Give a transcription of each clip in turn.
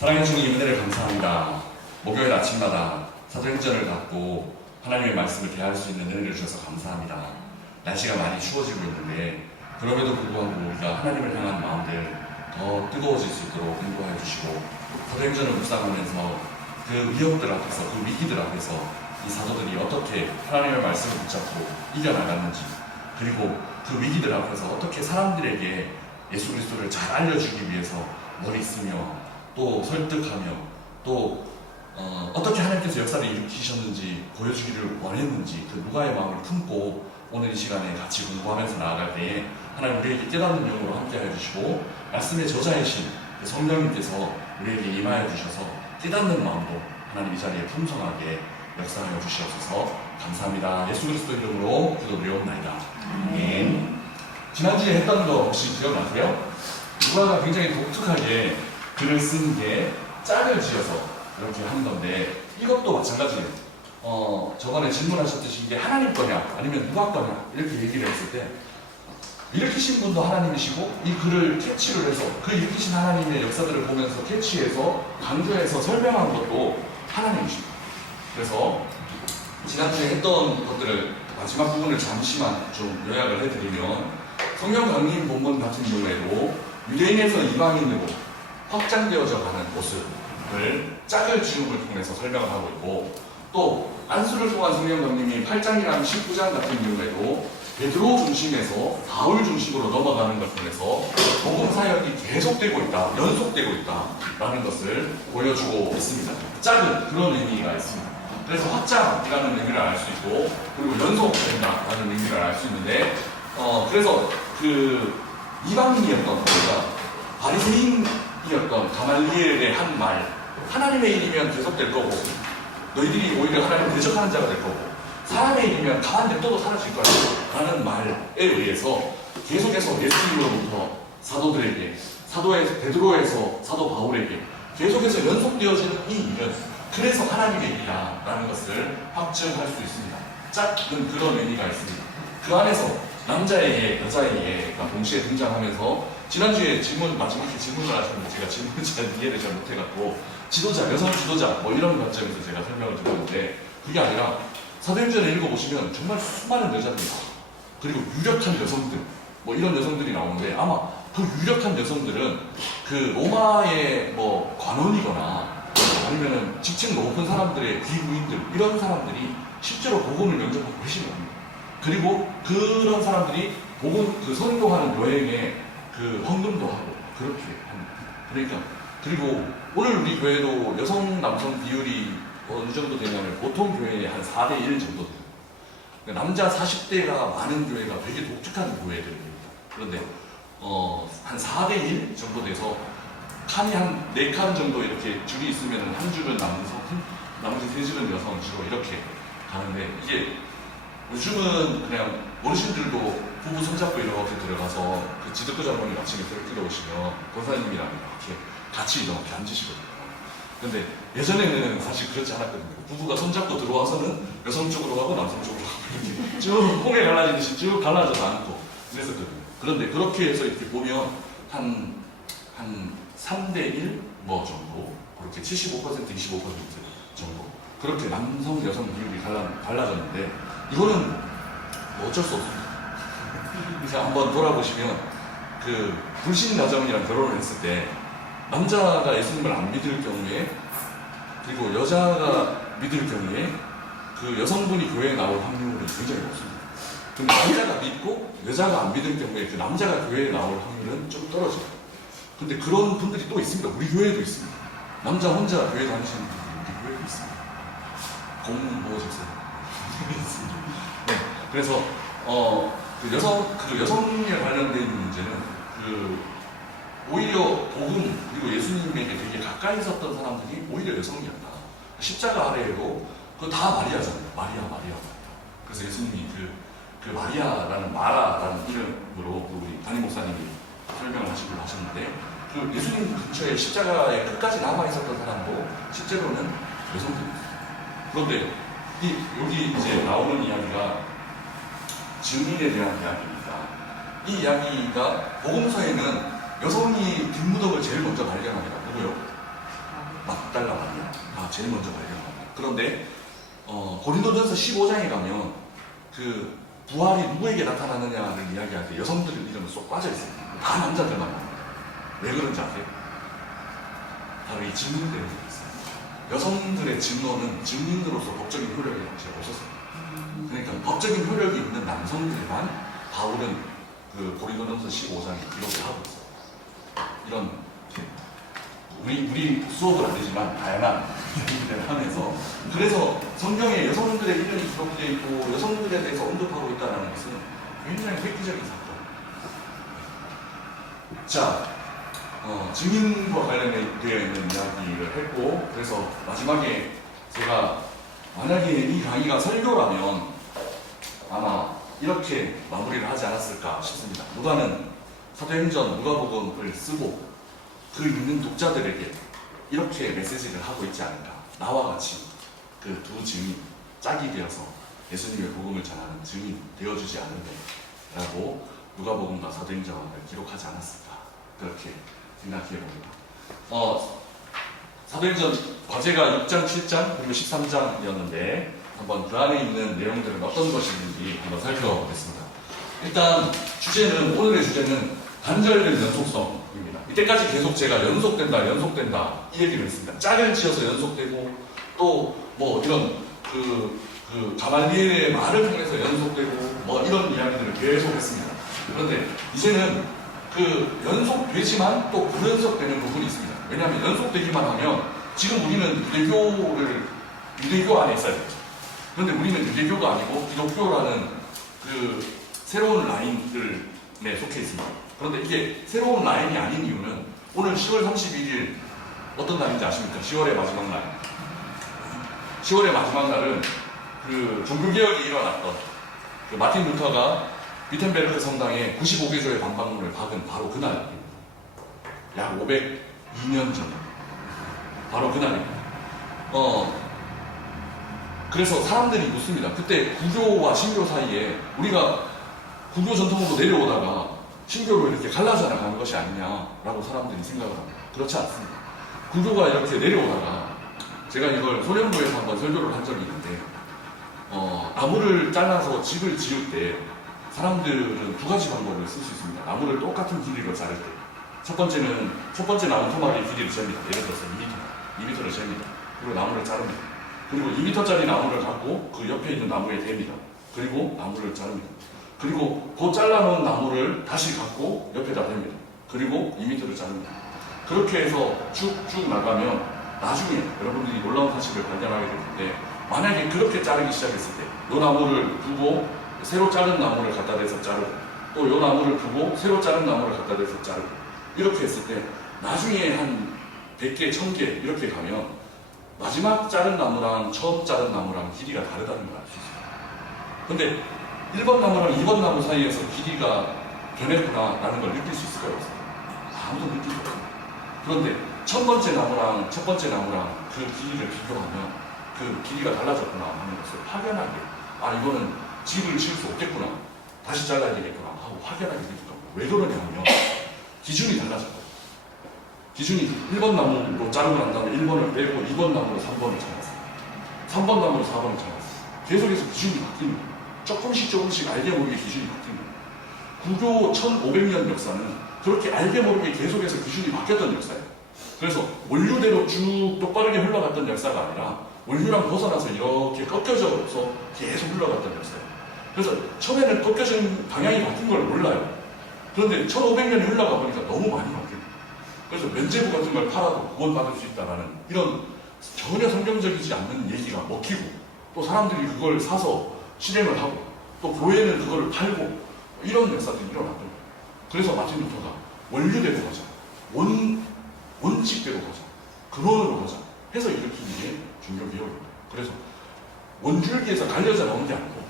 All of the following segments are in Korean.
사랑해 주님 은혜를 감사합니다. 목요일 아침마다 사도행전을 갖고 하나님의 말씀을 대할 수 있는 은혜를 주셔서 감사합니다. 날씨가 많이 추워지고 있는데 그럼에도 불구하고 우리가 하나님을 향한 마음들 더 뜨거워질 수 있도록 인도하여 주시고 사도행전을 묵상하면서 그 위협들 앞에서 그 위기들 앞에서 이 사도들이 어떻게 하나님의 말씀을 붙잡고 이겨나갔는지 그리고 그 위기들 앞에서 어떻게 사람들에게 예수 그리스도를 잘 알려주기 위해서 머리 쓰며 또 설득하며 또 어떻게 하나님께서 역사를 일으키셨는지 보여주기를 원했는지 그 누가의 마음을 품고 오늘 이 시간에 같이 공부하면서 나아갈 때에 하나님 우리에게 깨닫는 영으로 함께하여 주시고 말씀의 저자이신 성령님께서 우리에게 임하여 주셔서 깨닫는 마음도 하나님 이 자리에 풍성하게 역사하여 주시옵소서. 감사합니다. 예수 그리스도 이름으로 기도드리옵나이다. 아멘. 지난주에 했던 거 혹시 기억나세요? 누가가 굉장히 독특하게 글을 쓴 게 짝을 지어서 이렇게 하는 건데 이것도 마찬가지예요. 저번에 질문하셨듯이 이게 하나님 거냐 아니면 누가 거냐 이렇게 얘기를 했을 때 일으키신 분도 하나님이시고 이 글을 캐치를 해서 그 일으키신 하나님의 역사들을 보면서 캐치해서 강조해서 설명한 것도 하나님이십니다. 그래서 지난주에 했던 것들을 마지막 부분을 잠시만 좀 요약을 해드리면 성경 강림 본문 같은 경우에도 유대인에서 이방인으로 확장되어져 가는 모습을 짝을 지음을 통해서 설명을 하고 있고 또 안수를 통한 성령 강림이 8장이랑 19장 같은 경우에도 베드로 중심에서 바울 중심으로 넘어가는 것을 통해서 복음 사역이 계속되고 있다, 연속되고 있다라는 것을 보여주고 있습니다. 짝은 그런 의미가 있습니다. 그래서 확장이라는 의미를 알 수 있고 그리고 연속된다라는 의미를 알 수 있는데 그래서 그 이방인이었던 그러니까 바리새인이었던 가말리엘의 한 말 하나님의 일이면 계속될 거고 너희들이 오히려 하나님을 대적하는 자가 될 거고 사람의 일이면 가만 냅둬도 사라질 거야 라는 말에 의해서 계속해서 예수님으로부터 사도들에게 베드로에서 사도 바울에게 계속해서 연속되어지는 이 일은 그래서 하나님의 일이다 라는 것을 확증할 수 있습니다. 짝은 그런 의미가 있습니다. 그 안에서 남자에게 여자에게가 동시에 등장하면서 지난주에 마지막에 질문을 하셨는데 제가 질문을 잘 이해를 잘 못해갖고 지도자, 여성 지도자 뭐 이런 관점에서 제가 설명을 드렸는데 그게 아니라 사도행전을 읽어보시면 정말 수많은 여자들이 나와요. 그리고 유력한 여성들 뭐 이런 여성들이 나오는데 아마 그 유력한 여성들은 그 로마의 뭐 관원이거나 아니면은 직책 높은 사람들의 귀부인들 이런 사람들이 실제로 복음을 영접하고 계신 겁니다. 그리고 그런 사람들이 복음 그 선교하는 여행에 그 헌금도 하고 그렇게 합니다. 그러니까 그리고 오늘 우리 교회도 여성 남성 비율이 어느 정도 되냐면 보통 교회에 한 4대1 정도 돼요. 그러니까 남자 40대가 많은 교회가 되게 독특한 교회들입니다. 그런데 한 4대1 정도 돼서 칸이 한 4칸 정도 이렇게 줄이 있으면 한 줄은 남성, 나머지 3줄은 여성 주로 이렇게 가는데 이게 요즘은 그냥 어르신들도 부부 손잡고 이렇게 들어가서 그 지도교 장로님 아침에 들어오시면 권사님이랑 이렇게 같이 이렇게 앉으시거든요. 근데 예전에는 사실 그렇지 않았거든요. 부부가 손잡고 들어와서는 여성 쪽으로 가고 남성 쪽으로 가고 이렇게 쭉 홍해 갈라지듯이 쭉 갈라져서 앉고 그랬었거든요. 그런데 그렇게 해서 이렇게 보면 한 3대1 뭐 정도 그렇게 75% 25% 정도 그렇게 남성 여성 비율이 갈라졌는데 이거는 뭐 어쩔 수 없습니다. 그래서 한번 돌아보시면 그 불신 가정이랑 결혼을 했을 때 남자가 예수님을 안 믿을 경우에 그리고 여자가 믿을 경우에 그 여성분이 교회에 나올 확률은 굉장히 높습니다. 근데 남자가 믿고 여자가 안 믿을 경우에 그 남자가 교회에 나올 확률은 좀 떨어져요. 근데 그런 분들이 또 있습니다. 우리 교회에도 있습니다. 남자 혼자 교회 다니시는 분들이 우리 교회에도 있습니다. 공보셨어요? 네, 그래서 그 여성에 관련된 문제는 오히려 복음 그리고 예수님에게 되게 가까이 있었던 사람들이 오히려 여성이었다. 십자가 아래에도 그거 다 마리아잖아요. 마리아. 그래서 예수님이 그 마리아라는 마라라는 이름으로 우리 담임 목사님이 설명을 하시기로 하셨는데 그 예수님 근처에 십자가에 끝까지 남아 있었던 사람도 실제로는 여성들이었어요. 그런데 여기 이제 나오는 이야기가 증인에 대한 이야기입니다. 이 이야기가 복음서에는 여성이 뒷무덤을 제일 먼저 발견합니다. 누구요? 막달라 제일 먼저 발견합니다. 그런데 고린도전서 15장에 가면 그 부활이 누구에게 나타나느냐를 이야기할 때 여성들 이름은 쏙 빠져있어요. 다 남자들만 나옵니다. 왜 그런지 아세요? 바로 이 증인 때문에 그랬어요. 여성들의 증언은 증인으로서 법적인 효력이 없었어요. 그러니까 법적인 효력이 있는 남성들만 바울은 그 고린도전서 15장에 기록을 하고 있어요. 이런 우리 수업은 안 되지만 다양한 얘기들을 하면서 그래서 성경에 여성들의 이름이 기록되어 있고 여성들에 대해서 언급하고 있다는 것은 굉장히 획기적인 사건. 자, 증인과 관련되어 있는 이야기를 했고 그래서 마지막에 제가 만약에 이 강의가 설교라면 아마 이렇게 마무리를 하지 않았을까 싶습니다. 누가는 사도행전 누가복음을 쓰고 그 읽는 독자들에게 이렇게 메시지를 하고 있지 않을까. 나와 같이 그 두 증인 짝이 되어서 예수님의 복음을 전하는 증인 되어주지 않을래 라고 누가복음과 사도행전을 기록하지 않았을까 그렇게 생각해 봅니다. 사도행전 과제가 6장, 7장 그리고 13장이었는데 한번 그 안에 있는 내용들은 어떤 것인지 한번 살펴보겠습니다. 일단 오늘의 주제는 단절된 연속성입니다. 이때까지 계속 제가 연속된다 이 얘기를 했습니다. 짝을 지어서 연속되고 또 뭐 이런 가말리엘의 말을 통해서 연속되고 뭐 이런 이야기들을 계속 했습니다. 그런데 이제는 그 연속되지만 또 불연속되는 부분이 있습니다. 왜냐하면 연속되기만 하면 지금 우리는 유대교 안에 있어야 되죠. 그런데 우리는 유대교가 아니고 기독교라는 그 새로운 라인에 속해 있습니다. 그런데 이게 새로운 라인이 아닌 이유는 오늘 10월 31일 어떤 날인지 아십니까? 10월의 마지막 날. 10월의 마지막 날은 그 종교개혁이 일어났던 그 마틴 루터가 비텐베르크 성당에 95개조의 반박문을 박은 바로 그날입니다. 약 502년 전. 바로 그날입니다. 그래서 사람들이 묻습니다. 그때 구교와 신교 사이에 우리가 구교 전통으로 내려오다가 신교로 이렇게 갈라져 나가는 것이 아니냐라고 사람들이 생각을 합니다. 그렇지 않습니다. 구교가 이렇게 내려오다가 제가 이걸 소련부에서 한번 설교를 한 적이 있는데 나무를 잘라서 집을 지을 때 사람들은 두 가지 방법을 쓸 수 있습니다. 나무를 똑같은 길이로 자를 때 첫 번째 나무 토막의 길이를 잽니다. 예를 들어서 2m를 잽니다. 그리고 나무를 자릅니다. 그리고 2m짜리 나무를 갖고 그 옆에 있는 나무에 댑니다. 그리고 나무를 자릅니다. 그리고 그 잘라놓은 나무를 다시 갖고 옆에다 댑니다. 그리고 2m를 자릅니다. 그렇게 해서 쭉쭉 나가면 나중에 여러분들이 놀라운 사실을 발견하게 될 텐데 만약에 그렇게 자르기 시작했을 때 이 나무를 두고 새로 자른 나무를 갖다 대서 자르고 또 이 나무를 두고 새로 자른 나무를 갖다 대서 자르고 이렇게 했을 때 나중에 한 100개, 1000개 이렇게 가면 마지막 자른 나무랑 처음 자른 나무랑 길이가 다르다는 걸 알 수 있어요. 근데 1번 나무랑 2번 나무 사이에서 길이가 변했구나라는 걸 느낄 수 있을까요? 아무도 느낄 수 없어요. 그런데 첫 번째 나무랑 첫 번째 나무랑 그 길이를 비교하면 그 길이가 달라졌구나 하는 것을 확연하게 이거는 집을 지을 수 없겠구나 다시 잘라야 되겠구나 하고 확연하게 느끼더라고요. 왜 그러냐면 기준이 달라졌거든요. 기준이 1번 나무로 자르고 난 다음에 1번을 빼고 2번 나무로 3번을 잘랐어요. 3번 나무로 4번을 잘랐어요. 계속해서 기준이 바뀝니다. 조금씩 알게 모르게 기준이 바뀝니다. 구교 1500년 역사는 그렇게 알게 모르게 계속해서 기준이 바뀌었던 역사예요. 그래서 원류대로 쭉 똑바르게 흘러갔던 역사가 아니라 원류랑 벗어나서 이렇게 꺾여져서 계속 흘러갔던 역사예요. 그래서 처음에는 꺾여진 방향이 바뀐 걸 몰라요. 그런데 1500년이 흘러가 보니까 너무 많이 바뀌어요. 그래서 면제부 같은 걸 팔아도 구원받을 수 있다라는 이런 전혀 성경적이지 않는 얘기가 먹히고 또 사람들이 그걸 사서 실행을 하고 또 교회는 그걸 팔고 이런 역사들이 일어났거든요. 그래서 마틴 루터가 원류대로 가자, 원칙대로 가자, 근원으로 가자 해서 일으킨 게 종교개혁입니다. 그래서 원줄기에서 갈려져 나온 게 아니고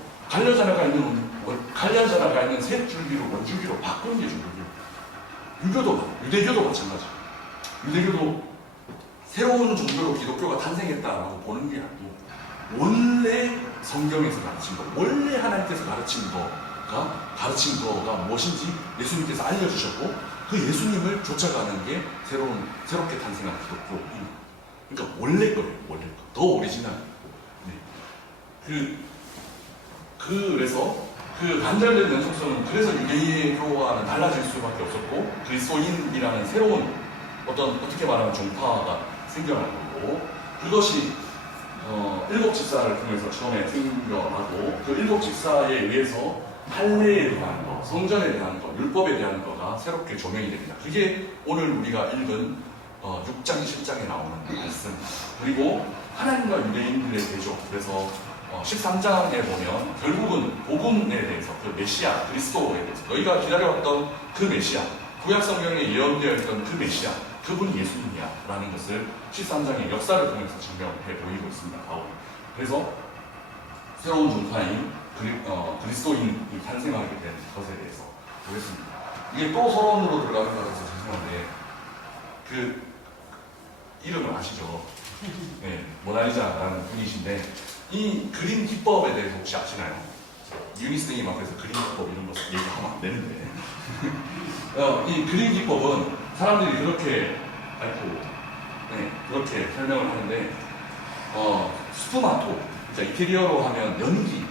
갈려져 나가 있는 셋 줄기로 원줄기로 바꾸는 게 종교개혁입니다. 유대교도 마찬가지예요. 유대교도 새로운 종교로 기독교가 탄생했다라고 보는 게 아니고 원래 성경에서 가르친 거, 원래 하나님께서 가르친 거가 무엇인지 예수님께서 알려주셨고 그 예수님을 쫓아가는 게 새롭게 탄생한 기독교입니다. 그러니까 원래 거예요. 원래 거. 더 오리지널. 네. 그래서 그 단절된 연속성은 그래서 유대교와는 달라질 수밖에 없었고 그리스도인이라는 새로운 어떻게 말하면 종파가 생겨난 거고 그것이 일곱 집사를 통해서 처음에 생겨나고 그 일곱 집사에 의해서 할례에 대한 거, 성전에 대한 거, 율법에 대한 거가 새롭게 조명이 됩니다. 그게 오늘 우리가 읽은 6장, 7장에 나오는 말씀. 그리고 하나님과 유대인들의 대조. 그래서 13장에 보면 결국은 복음에 대해서 그 메시아, 그리스도에 대해서 너희가 기다려왔던 그 메시아, 구약 성경에 예언되어 있던 그 메시아, 그분이 예수님이야 라는 것을 13장의 역사를 통해서 증명해 보이고 있습니다. 바울이. 그래서 새로운 종파인 그리스도인이 탄생하게 된 것에 대해서 보겠습니다. 이게 또 서론으로 들어가는 것 같아서 죄송한데 그 이름을 아시죠? 네, 모나리자라는 분이신데 이 그림 기법에 대해서 혹시 아시나요? 유니스님이 막 그래서 그림 기법 이런 거 얘기하면 안 되는데 이 그림 기법은 사람들이 그렇게 그렇게 설명을 하는데 스푸마토, 그러니까 이태리어로 하면 연기,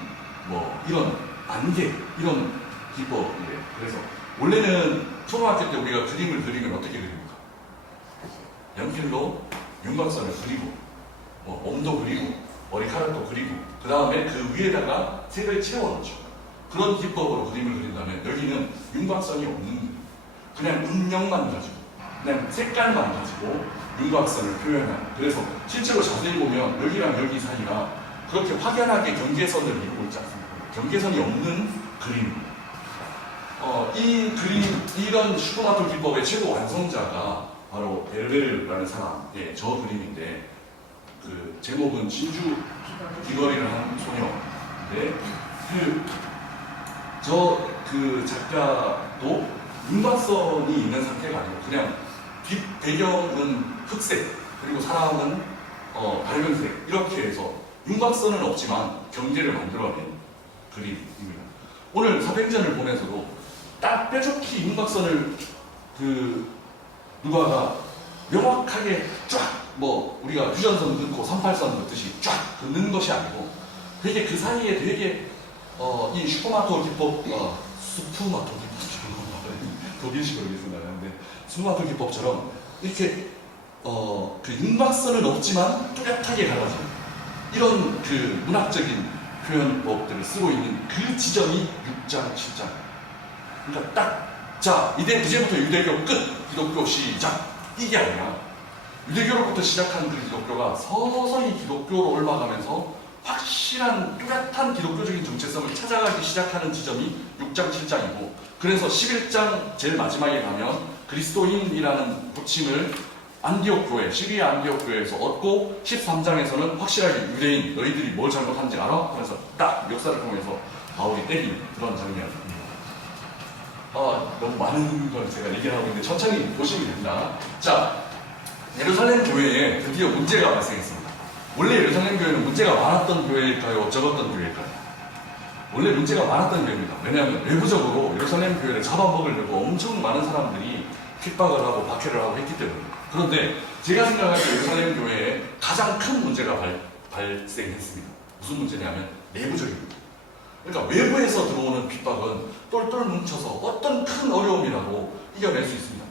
뭐 이런 안개 이런 기법이래요. 그래서 원래는 초등학교 때 우리가 그림을 그리면 어떻게 그립니까? 연필로 윤곽선을 그리고 몸도 그리고 머리카락도 그리고 그 다음에 그 위에다가 색을 채워넣죠. 그런 기법으로 그림을 그린다면 여기는 윤곽선이 없는 그냥 음영만 가지고 그냥 색깔만 가지고 윤곽선을 표현하는. 그래서 실제로 자세히 보면 여기랑 여기 사이가 그렇게 확연하게 경계선을 이루고 있지 않습니까? 경계선이 없는 그림. 이런 슈퍼마토 기법의 최고 완성자가 바로 베르베르라는 사람의 저 그림인데 그 제목은 진주 귀걸이를 한 소녀인데 그 작가도 윤곽선이 있는 상태가 아니고 그냥 뒷 배경은 흑색 그리고 사람은 밝은색 이렇게 해서 윤곽선은 없지만 경계를 만들어낸 그림입니다. 오늘 사도행전을 보면서도 딱 뾰족히 윤곽선을 누가가 명확하게 쫙 우리가 휴전선 긋고 38선 긋듯이 쫙 긋는 것이 아니고 되게 그 사이에 되게 이 슈퍼마토 기법 스푸마토 기법처럼 독일식으로 생각하는데 스푸마토 기법처럼 이렇게 그 윤곽선은 없지만 뚜렷하게 갈라지는 이런 그 문학적인 표현법들을 쓰고 있는 그 지점이 6장, 7장. 그러니까 이제부터 유대교 끝, 기독교 시작 이게 아니라 유대교로부터 시작한 그 기독교가 서서히 기독교로 올라가면서 확실한 뚜렷한 기독교적인 정체성을 찾아가기 시작하는 지점이 6장, 7장이고 그래서 11장 제일 마지막에 가면 그리스도인이라는 호칭을 안디옥 교회, 시리아 안디옥 교회에서 얻고 13장에서는 확실하게 유대인, 너희들이 뭘 잘못한지 알아? 하면서 딱 역사를 통해서 바울이 때리는 그런 장면입니다. 너무 많은 걸 제가 얘기하고 있는데 천천히 보시면 됩니다. 자, 예루살렘 교회에 드디어 문제가 발생했습니다. 원래 예루살렘 교회는 문제가 많았던 교회일까요? 적었던 교회일까요? 원래 문제가 많았던 교회입니다. 왜냐하면 외부적으로 예루살렘 교회를 잡아먹으려고 엄청 많은 사람들이 핍박을 하고 박해를 하고 했기 때문입니다. 그런데 제가 생각할 때 예루살렘 교회에 가장 큰 문제가 발생했습니다. 무슨 문제냐면 내부적인 문제. 그러니까 외부에서 들어오는 핍박은 똘똘 뭉쳐서 어떤 큰 어려움이라도 이겨낼 수 있습니다.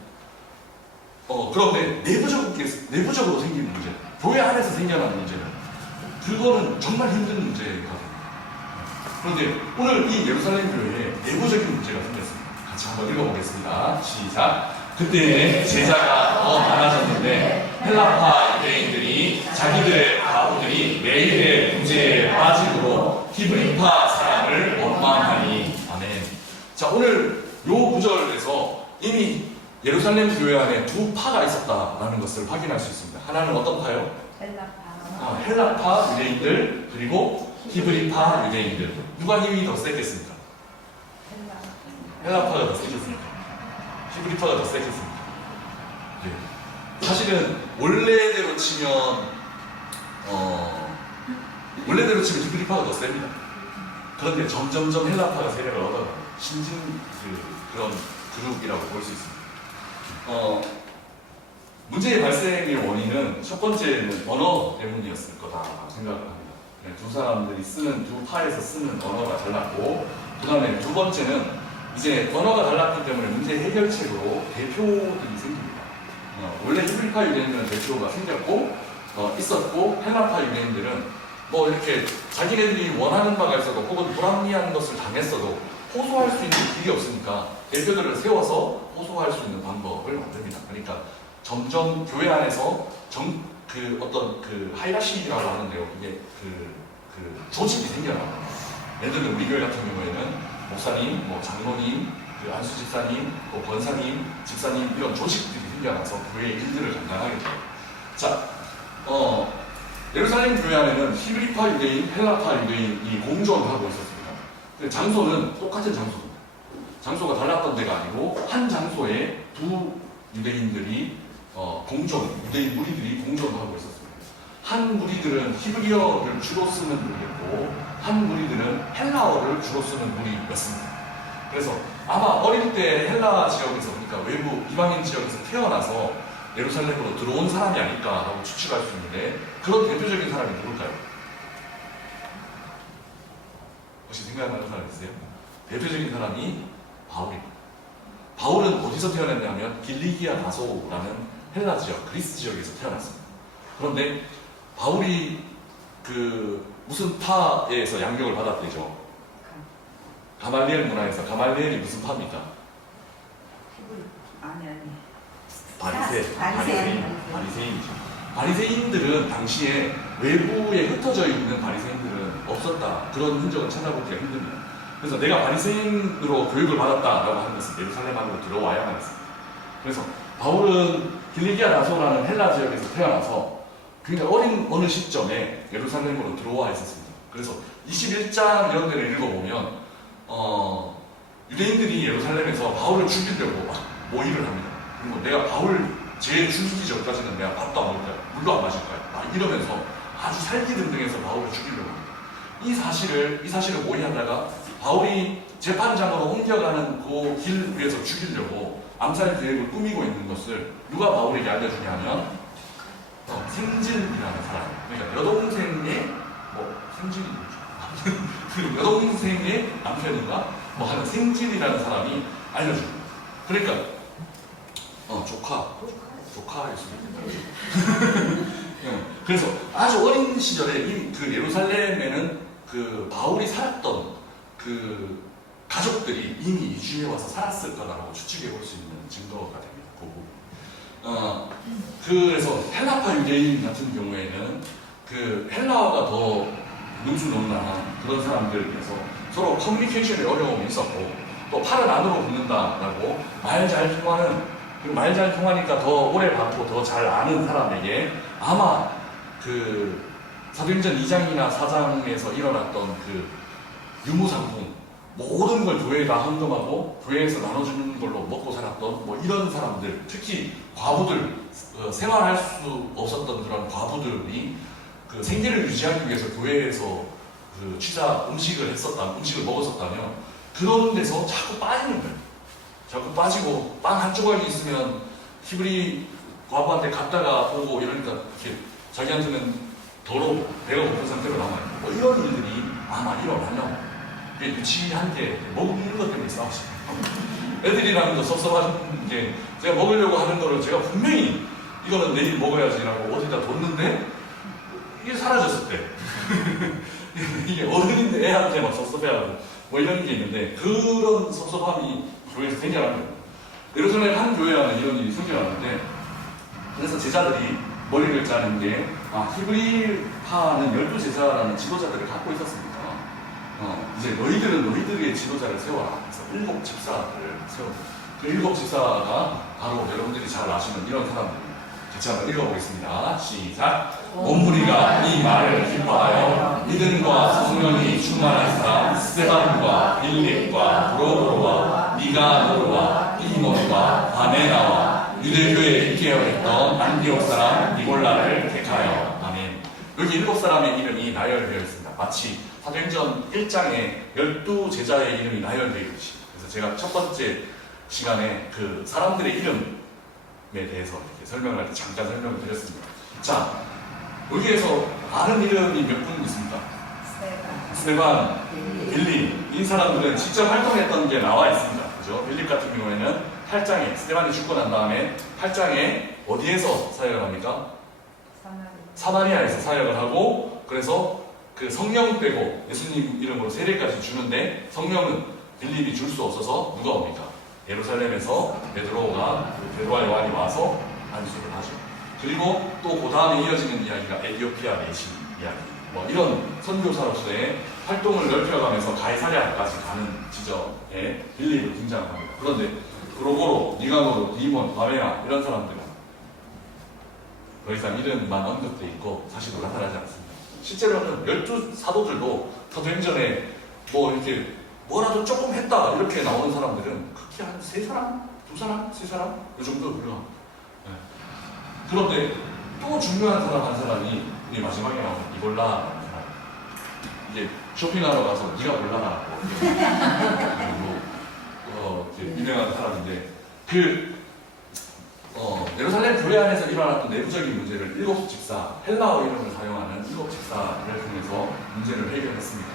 그런데 내부적으로 생기는 문제, 교회 안에서 생겨나는 문제는 그거는 정말 힘든 문제가 됩니다. 그런데 오늘 이 예루살렘 교회에 내부적인 문제가 생겼습니다. 같이 한번 읽어보겠습니다. 시작. 그때 제자가 더 많아졌는데 헬라파 유대인들이 자기들의 바보들이 매일의 문제에 빠짐으로 히브리파 사람을 원망하니. 아멘. 자, 오늘 요 구절에서 이미 예루살렘 교회 안에 두 파가 있었다라는 것을 확인할 수 있습니다. 하나는 어떤 파요? 헬라파 유대인들 그리고 히브리파 유대인들. 누가 힘이 더 세겠습니까? 헬라파가 더 세겠습니까? 히브리파가 더 세겠습니까? 네. 사실은 원래대로 치면 히브리파가 더 셉니다. 그런데 점점점 헬라파가 세력을 얻어가요. 신진 그런 그룹이라고 볼 수 있습니다. 문제의 발생의 원인은 첫 번째는 언어 때문이었을 거다 생각합니다. 두 사람들이 쓰는, 두 파에서 쓰는 언어가 달랐고, 그 다음에 두 번째는 이제 언어가 달랐기 때문에 문제 해결책으로 대표들이 생깁니다. 원래 히브리파 유대인들은 대표가 생겼고, 있었고, 헬라파 유대인들은 뭐 이렇게 자기네들이 원하는 바가 있어도 혹은 불합리한 것을 당했어도 호소할 수 있는 길이 없으니까 대표들을 세워서 호소할 수 있는 방법을 만듭니다. 그러니까 점점 교회 안에서 어떤 하이라시라고 하는데요. 이게 조직이 생겨나요. 예를 들면 우리 교회 같은 경우에는 목사님, 뭐 장로님, 안수 집사님, 뭐 권사님, 집사님 이런 조직들이 생겨나서 교회의 일들을 감당하게 돼요. 자, 예루살렘 교회 안에는 히브리파 유대인, 헬라파 유대인이 공존하고 있었습니다. 근데 장소는 똑같은 장소입니다. 장소가 달랐던 데가 아니고 한 장소에 두 유대인들이 유대인 무리들이 공존하고 있었습니다. 한 무리들은 히브리어를 주로 쓰는 무리였고 한 무리들은 헬라어를 주로 쓰는 무리였습니다. 그래서 아마 어릴 때 헬라 지역에서, 그러니까 외부 이방인 지역에서 태어나서 예루살렘으로 들어온 사람이 아닐까 하고 추측할 수 있는데, 그런 대표적인 사람이 누굴까요? 혹시 생각나는 사람 있으세요? 대표적인 사람이 바울입니다. 바울은 어디서 태어났냐면 길리기아 다소라는 헬라 지역, 그리스 지역에서 태어났습니다. 그런데 바울이 무슨 파에서 양육을 받았대죠? 가말리엘 문화에서. 가말리엘이 무슨 파입니까? 바리새인이죠. 바리새인들은 당시에 외부에 흩어져 있는 바리새인들은 없었다. 그런 흔적을 찾아보기가 힘듭니다. 그래서 내가 바리새인으로 교육을 받았다라고 하는 것은 예루살렘 안으로 들어와야만 했습니다. 그래서 바울은 길리기아 나소라는 헬라 지역에서 태어나서 굉장히 어린 어느 시점에 예루살렘으로 들어와 있었습니다. 그래서 21장 이런 데를 읽어보면 유대인들이 예루살렘에서 바울을 죽이려고 막 모의를 합니다. 그리고 내가 바울 죽이기 전까지는 내가 밥도 안 먹을 거야, 물도 안 마실 거야, 막 이러면서 아주 살기등등해서 바울을 죽이려고 합니다. 이 사실을 모의하다가 바울이 재판장으로 옮겨가는 그 길 위에서 죽이려고 암살 계획을 꾸미고 있는 것을 누가 바울에게 알려주냐 하면 생질이라는 사람, 그러니까 여동생의 생질이 뭐죠? 그 여동생의 남편인가 하는 생질이라는 사람이 알려줍니다. 그러니까 조카였습니다. 그래서 아주 어린 시절에 그 예루살렘에는 바울이 살았던 가족들이 이미 이주해 와서 살았을 거다라고 추측해 볼 수 있는 증거가 됩니다. 그래서 헬라파 유대인 같은 경우에는 헬라어가 더 능수능란한 그런 사람들에서 서로 커뮤니케이션에 어려움이 있었고, 또 팔은 안으로 붙는다라고 말 잘 통하니까 더 오래 봤고 더 잘 아는 사람에게 아마 사도행전 2장이나 4장에서 일어났던 유무상품, 모든 걸 교회가 헌금하고 교회에서 나눠주는 걸로 먹고 살았던 이런 사람들, 특히 과부들, 생활할 수 없었던 그런 과부들이 생계를 유지하기 위해서 교회에서 음식을 먹었었다면 그런 데서 자꾸 빠지는 거예요. 자꾸 빠지고 빵 한 조각이 있으면 히브리 과부한테 갖다가 오고 이러니까 이렇게 자기한테는 더러워 배가 고픈 상태로 남아요. 이런 일들이 아마 일어나면 유치한 게 먹는 것 때문에 싸우시죠. 애들이랑 도 섭섭한 게, 제가 먹으려고 하는 거를 제가 분명히 이거는 내일 먹어야지라고 어디다 뒀는데 이게 사라졌을 때 이게 어른인데 애한테 막 섭섭해하고 이런 게 있는데, 그런 섭섭함이 교회에서 생겨난 거예요. 예루살렘 한 교회 안에 이런 일이 생겨났는데, 그래서 제자들이 머리를 짜는 게 히브리파는 12제자라는 지도자들을 갖고 있었습니다. 이제 너희들의 지도자를 세워라. 그래서 7집사들을 세웠어요. 그 7집사가 바로 여러분들이 잘 아시는 이런 사람들입니다. 같이 한번 읽어보겠습니다. 시작. 온 무리가 이 말을 기뻐하여 믿음과 성령이 충만한 사람 스데반과 빌립과 브로보와 니가노르와 디모스와 바네나와 유대교에 있게 했던 안디옥 사람 니골라를 택하여. 아멘. 여기 7사람의 이름이 나열되어 있습니다. 마치 사도행전 1장에 12제자의 이름이 나열되어 있듯이. 그래서 제가 첫 번째 시간에 사람들의 이름 대해서 이렇게 설명할 때 잠깐 설명을 드렸습니다. 자, 여기에서 아는 이름이 몇 분 있습니까? 스테반, 빌립. 이 사람들은 직접 활동했던 게 나와 있습니다. 그죠? 빌립 같은 경우에는 8장에, 스테반이 죽고 난 다음에 8장에 어디에서 사역을 합니까? 사마리아에서 사역을 하고, 그래서 그 성령 빼고 예수님 이름으로 세례까지 주는데, 성령은 빌립이 줄 수 없어서 누가 옵니까? 예루살렘에서 베드로와 요한이 와서 안수를 하죠. 그리고 또 그 다음에 이어지는 이야기가 에티오피아 내시 이야기. 뭐 이런 선교사로서의 활동을 넓혀가면서 가이사랴까지 가는 지점에 빌립이 등장합니다. 그런데 브로고로, 니가노로, 디몬, 바메아 이런 사람들은 더 이상 이름만 언급돼 있고 사실로 나타나지 않습니다. 실제로는 12 사도들도 사도행전에 뭐 이렇게 뭐라도 조금 했다 이렇게 나오는 사람들은 극히 한 3사람? 2사람? 3사람? 이 정도 불러요. 네. 그런데 또 중요한 사람 한 사람이 우리 마지막에 나오는 이볼라라는 사람. 이제 쇼핑하러 가서 네가 몰라라 유명한 사람인데 예루살렘 교회 안에서 일어났던 내부적인 문제를 7 집사, 헬라어 이름을 사용하는 7 집사를 통해서 문제를 해결했습니다.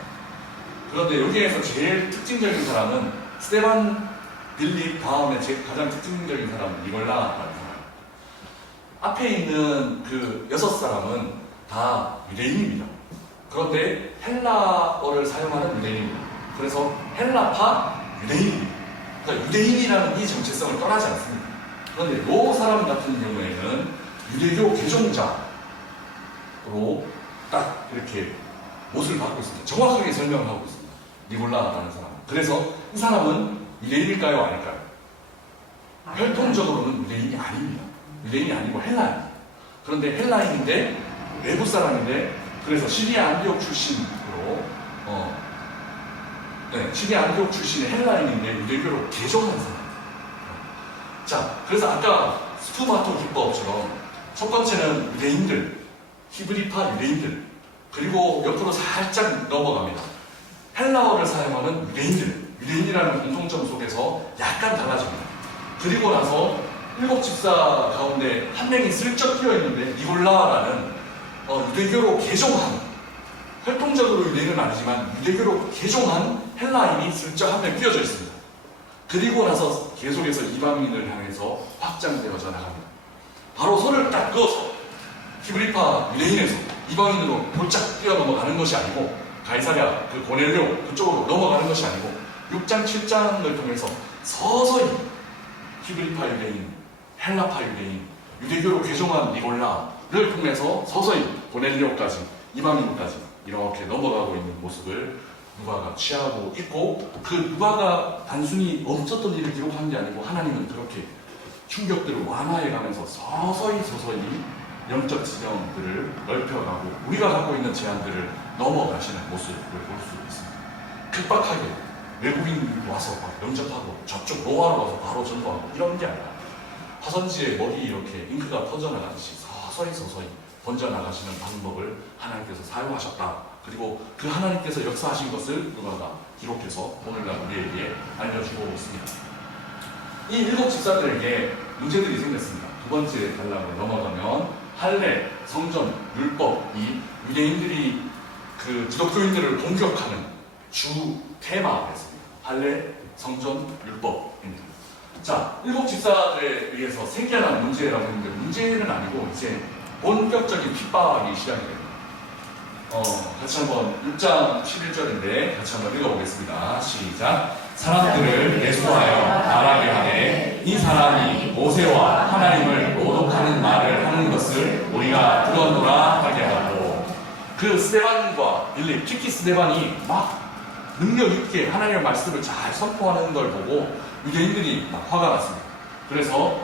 그런데 여기에서 제일 특징적인 사람은 스테반, 빌립 다음에 가장 특징적인 사람은 이볼라라는 사람. 앞에 있는 그 6사람은 다 유대인입니다. 그런데 헬라어를 사용하는 유대인입니다. 그래서 헬라파 유대인입니다. 그러니까 유대인이라는 이 정체성을 떠나지 않습니다. 그런데 이 사람 같은 경우에는 유대교 개종자로 딱 이렇게 못을 받고 있습니다. 정확하게 설명을 하고 있습니다. 니골라라는 사람. 그래서 이 사람은 유대인일까요? 아닐까요? 혈통적으로는 유대인이 아닙니다. 유대인이 아니고 헬라입니다. 그런데 헬라인인데 외부 사람인데, 그래서 시리아 안디옥 출신으로 시리아 안디옥 출신의 헬라인인데 유대교로 개종한 사람. 자, 그래서 아까 스투마토 기법처럼 첫 번째는 유대인들, 히브리파 유대인들, 그리고 옆으로 살짝 넘어갑니다. 헬라어를 사용하는 유대인이라는 공통점 속에서 약간 달라집니다. 그리고 나서 7 집사 가운데 한 명이 슬쩍 끼어있는데 니골라라는 유대교로 개종한, 활동적으로 유대인은 아니지만 유대교로 개종한 헬라인이 슬쩍 한 명 끼어져 있습니다. 그리고 나서 계속해서 이방인을 향해서 확장되어져 나갑니다. 바로 손을 딱 그어서 히브리파 유대인에서 이방인으로 볼짝 뛰어넘어가는 것이 아니고, 가이사랴 그 고넬료 그쪽으로 넘어가는 것이 아니고 6장 7장을 통해서 서서히 히브리파 유대인, 헬라파 유대인, 유대교로 개종한 니골라를 통해서 서서히 고넬료까지, 이방인까지 이렇게 넘어가고 있는 모습을 누가가 취하고 있고, 그 누가가 단순히 없었던 일을 기록한 게 아니고 하나님은 그렇게 충격들을 완화해가면서 서서히 영적 지형들을 넓혀가고 우리가 갖고 있는 제한들을 넘어가시는 모습을 볼 수 있습니다. 급박하게 외국인 와서 막 영접하고 저쪽 로마로 가서 바로 전도하고 이런 게 아니라 화선지에 머리 이렇게 잉크가 퍼져나가듯이 서서히 번져나가시는 방법을 하나님께서 사용하셨다. 그리고 그 하나님께서 역사하신 것을 누가가 기록해서 오늘날 우리에게 알려주고 있습니다. 이 7 집사들에게 문제들이 생겼습니다. 두 번째 단락으로 넘어가면 할례, 성전, 율법이 유대인들이 그 기독교인들을 공격하는 주 테마였습니다. 할례, 성전, 율법입니다. 자, 7 집사들에 의해서 생겨난 문제라고 했는데 문제는 아니고 이제 본격적인 핍박이 시작이 됩니다. 같이 한번 6장 11절인데 같이 한번 읽어보겠습니다. 시작. 사람들을 매수하여 말하게 하되 이 사람이 모세와 하나님을 모독하는 말을 하는 것을 우리가 들었노라 하게 하고, 그 스데반과 빌립, 특히 스데반이 막 능력 있게 하나님의 말씀을 잘 선포하는 걸 보고 유대인들이 막 화가 났습니다. 그래서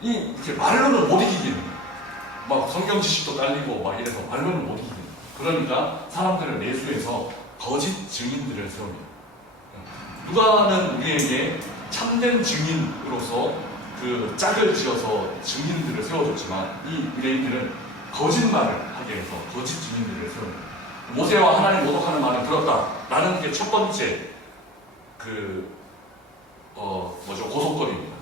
이렇게 말로는 못 이기겠는, 막 성경 지식도 딸리고 막 이래서 말로는 못 이기는, 그러니까 사람들을 매수해서 거짓 증인들을 세웁니다. 누가는 우리에게 참된 증인으로서 그 짝을 지어서 증인들을 세워줬지만 이 유대인들은 거짓말을 하게 해서 거짓 증인들을 세웁니다. 모세와 하나님 모독하는 말을 들었다라는 게 첫 번째 고속거리입니다.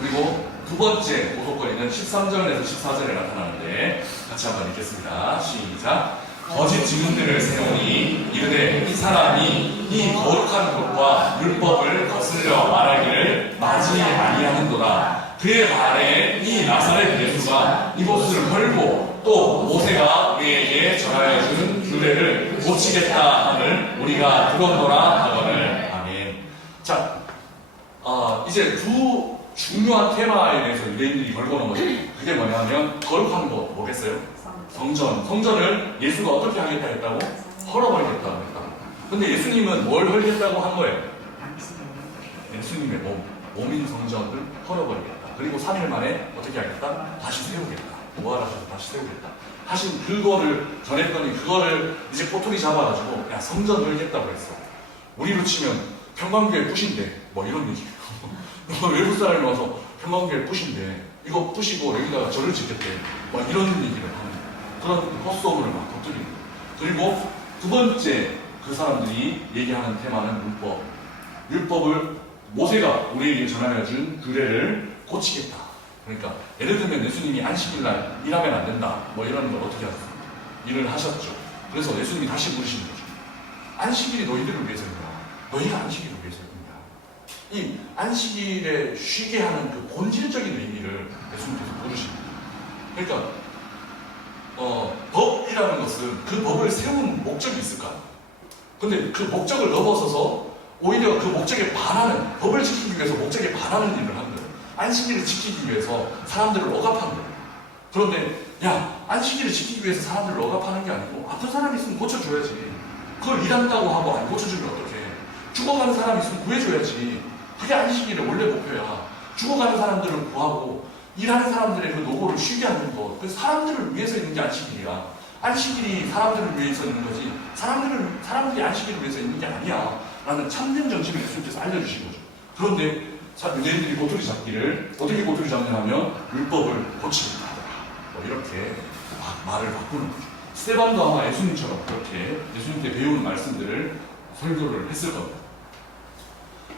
그리고 두 번째 보석거리는 13절에서 14절에 나타나는데 같이 한번 읽겠습니다. 시작. 거짓 증인들을 세우니 이르되 이 사람이 이 거룩한 것과 율법을 거슬려 말하기를 맞이 아니하는도다. 그의 말에 이 나사렛 예수가 이곳을 헐고 또 모세가 우리에게 전하여 준 규례를 고치겠다 함을 우리가 들었노라 하거늘. 아멘. 자, 이제 두 중요한 테마에 대해서 유대인들이 걸고 넘어져. 그게 뭐냐면 거룩한 거 뭐겠어요? 성전을 예수가 어떻게 하겠다 했다고? 헐어버리겠다고 했다. 근데 예수님은 뭘 헐겠다고 한 거예요? 예수님의 몸인 성전을 헐어버리겠다. 그리고 3일 만에 어떻게 하겠다? 다시 세우겠다. 부활하셔서 다시 세우겠다. 하신 그거를 전했더니 그거를 이제 꼬투리 잡아가지고 야 성전 열겠다고 했어. 우리로 치면 평강교회 부신대 뭐 이런 얘기예요. 외국 사람이 와서 평강교회 부신대 이거 부시고 여기다가 절을 짓겠대 뭐 이런 얘기를 하는 그런 헛소문을 막 터뜨리는 거예요. 그리고 두 번째 그 사람들이 얘기하는 테마는 율법을 모세가 우리에게 전하여 준 규례를 고치겠다. 그러니까 예를 들면 예수님이 안식일날 일하면 안 된다 뭐 이런 걸 어떻게 하셨어요? 일을 하셨죠. 그래서 예수님이 다시 물으시는 거죠. 안식일이 너희들을 위해서인가? 너희가 안식일을 위해서인가? 이 안식일에 쉬게 하는 그 본질적인 의미를 예수님께서 물으십니다. 그러니까 법이라는 것은 그 법을 세운 목적이 있을까? 근데 그 목적을 넘어서서 오히려 그 목적에 반하는, 법을 지키기 위해서 목적에 반하는 일을 한 거예요. 안식일을 지키기 위해서 사람들을 억압한 거예요. 그런데 야, 안식일을 지키기 위해서 사람들을 억압하는 게 아니고 아픈 사람이 있으면 고쳐줘야지. 그걸 일한다고 하고 안 고쳐주면 어떡해. 죽어가는 사람이 있으면 구해줘야지. 그게 안식일의 원래 목표야. 죽어가는 사람들을 구하고 일하는 사람들의 그 노고를 쉬게 하는 것. 그래서 사람들을 위해서 있는 게 안식일이야. 안식일이 사람들을 위해서 있는 거지 사람들이 안식일을 위해서 있는 게 아니야 라는 참된 정신을 예수님께서 알려주신 거죠. 그런데 유대인들이 꼬투리 잡기를 어떻게 꼬투리 잡느냐면 율법을 고치겠다 뭐 이렇게 말을 바꾸는 거죠. 스데반도 아마 예수님처럼 그렇게 예수님께 배우는 말씀들을 설교를 했을 겁니다.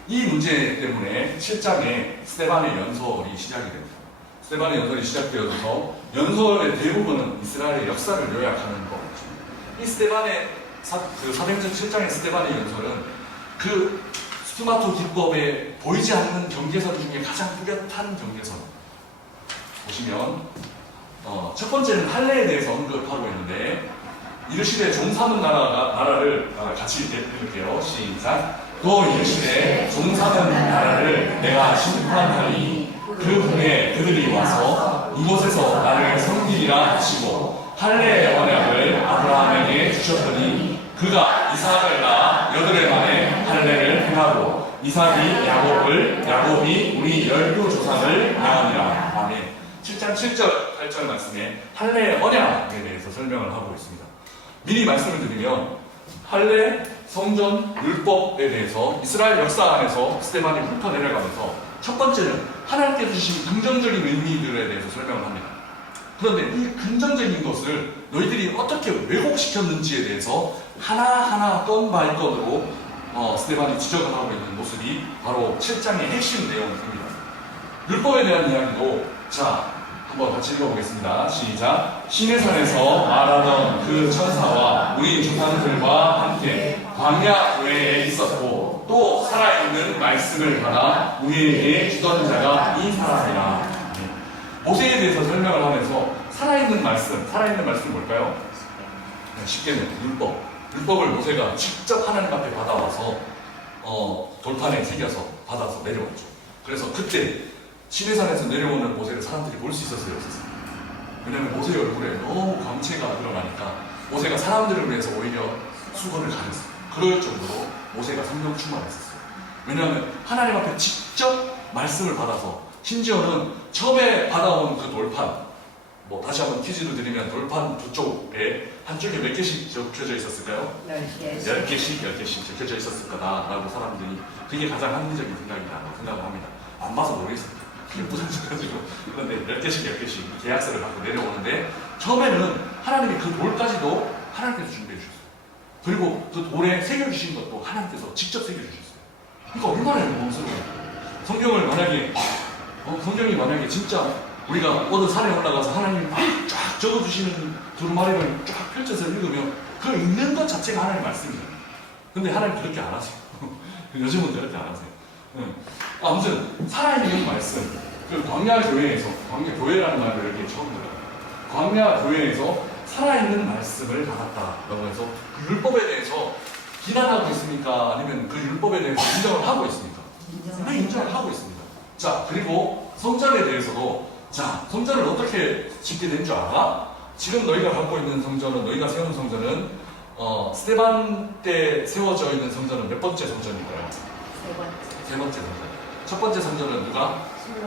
이 문제 때문에 7장에 스데반의 연설이 시작이 됩니다. 스데반의 연설이 시작되어서 연설의 대부분은 이스라엘의 역사를 요약하는 거거든요. 이 스데반의 사도행전 7장의 스데반의 연설은 그 스티마토 기법에 보이지 않는 경계선 중에 가장 뚜렷한 경계선. 보시면 첫 번째는 할례에 대해서 언급하고 있는데 이르시되 종 삼은 나라를 같이 읽을게요. 시작. 또 이르시되 종 삼은 나라를 내가 심판하니 그 후에 그들이 와서 이곳에서 나를 섬기리라 하시고 할례의 언약을 아브라함에게 주셨더니 그가 이삭을 낳아 8해 만에 할례를 행하고 이삭이 야곱이 우리 12조상을 낳으니라. 아멘. 7장 7절 8절 말씀에 할례의 언약에 대해서 설명을 하고 있습니다. 미리 말씀을 드리면 할례, 성전, 율법에 대해서 이스라엘 역사 안에서 스데반이 훑어내려가면서 첫 번째는 하나님께서 주신 긍정적인 의미들에 대해서 설명을 합니다. 그런데 이 긍정적인 것을 너희들이 어떻게 왜곡시켰는지에 대해서 하나하나 건 바이 건으로 스데반이 지적을 하고 있는 모습이 바로 7장의 핵심 내용입니다. 율법에 대한 이야기도 한번 같이 읽어보겠습니다. 시작. 시내산에서 말하던 그 천사와 우리 조상들과 함께 광야 교회에 있었고 또 살아있는 말씀을 받아 우리에게 주던 자가 이 사람이라. 모세에 대해서 설명을 하면서 살아있는 말씀이 뭘까요? 쉽게는 율법을 모세가 직접 하나님 앞에 받아와서 돌판에 새겨서 받아서 내려왔죠. 그래서 그때 시내산에서 내려오는 모세를 사람들이 볼 수 있었어요, 없었어요? 왜냐하면 모세의 얼굴에 너무 광채가 드러나니까 모세가 사람들을 위해서 오히려 수건을 가렸어요. 그럴 정도로 모세가 성령 충만했었어요. 왜냐하면 하나님 앞에 직접 말씀을 받아서 심지어는 처음에 받아온 그 돌판, 다시 한번 퀴즈를 드리면 돌판 두 쪽에 한쪽에 몇 개씩 적혀져 있었을까요? 10개씩 적혀져 있었을 거다라고 사람들이 그게 가장 합리적인 생각이라고 생각을 합니다. 안 봐서 모르겠습니다. 그게 부정적가지고 그런데 10개씩 계약서를 갖고 내려오는데 처음에는 하나님이 그 돌까지도 하나님께서 준비해 주셨어요. 그리고 그 돌에 새겨주신 것도 하나님께서 직접 새겨주셨어요. 그러니까 얼마나 영광스러워요. 성경을 만약에 성경이 만약에 진짜 우리가 어느 산에 올라가서 하나님이 막 쫙 적어주시는 두루마리를 쫙 펼쳐서 읽으면 그 읽는 것 자체가 하나님의 말씀이에요. 근데 하나님 그렇게 안 하세요. 요즘은 그렇게 안 하세요. 아무튼 살아있는 말씀, 그 광야교회에서, 광야교회라는 말을 이렇게 처음 들어요. 광야교회에서 살아있는 말씀을 받았다라고 해서 그 율법에 대해서 비난하고 있습니까? 아니면 그 율법에 대해서 인정을 하고 있습니까? 네, 인정을 하고 있습니다. 자, 그리고 성전에 대해서도, 자, 성전을 어떻게 짓게 된 줄 알아? 지금 너희가 갖고 있는 성전은, 너희가 세운 성전은 스데반 때 세워져 있는 성전은 몇 번째 성전일까요? 세 번째 성전. 첫 번째 성전은 누가?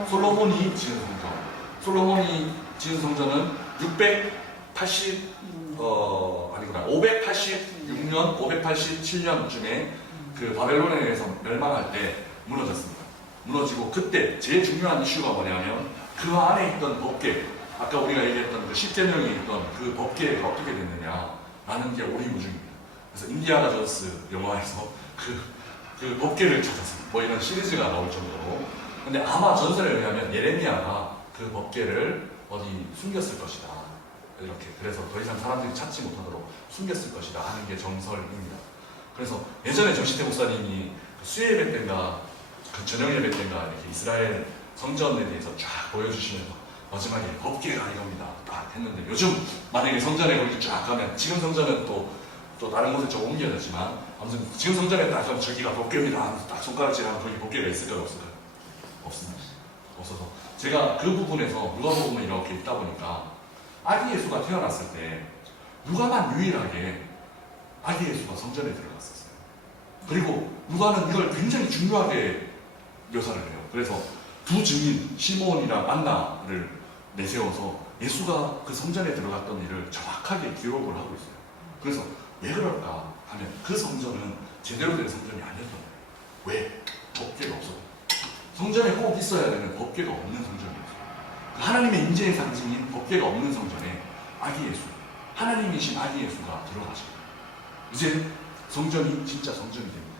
솔로몬이 지은 성전. 솔로몬이 지은 성전은 586년, 587년쯤에 그 바벨론에 의해서 멸망할 때 무너졌습니다. 무너지고 그때 제일 중요한 이슈가 뭐냐면 그 안에 있던 법계, 아까 우리가 얘기했던 그 10계명에 있던 그 법계가 어떻게 됐느냐라는 게 오리무중입니다. 그래서 인디아나 존스 영화에서 그 법계를 찾았습니다. 뭐 이런 시리즈가 나올 정도로. 근데 아마 전설에 의하면 예레미야가 그 법계를 어디 숨겼을 것이다. 이렇게. 그래서 더 이상 사람들이 찾지 못하도록 숨겼을 것이다 하는 게 정설입니다. 그래서 예전에 정시태 목사님이 수요 예배 때인가 그 저녁 예배 때인가 이렇게 이스라엘 성전에 대해서 쫙 보여주시면서 마지막에 법계가 이겁니다 딱 했는데, 요즘 만약에 성전에 거기 쫙 가면, 지금 성전은 또 다른 곳에 좀 옮겨졌지만 아무튼 지금 성전에 딱 가면 저기가 법계입니다 하면서 딱 손가락질하면 거기 법계가 있을까요? 없을까요? 없습니다. 없어서 제가 그 부분에서 누가복음을 이렇게 읽다 보니까 아기 예수가 태어났을 때 누가만 유일하게 아기 예수가 성전에 들어갔었어요. 그리고 누가는 이걸 굉장히 중요하게 묘사를 해요. 그래서 두 증인 시몬이랑 안나를 내세워서 예수가 그 성전에 들어갔던 일을 정확하게 기록을 하고 있어요. 그래서 왜 그럴까 하면 그 성전은 제대로 된 성전이 아니었던 거예요. 왜? 법궤가 없어요. 성전에 꼭 있어야 되는 법궤가 없는 성전이었어요. 하나님의 임재의 상징인 법궤가 없는 성전에 아기 예수, 하나님이신 아기 예수가 들어가시고 이제 성전이 진짜 성전이 됩니다.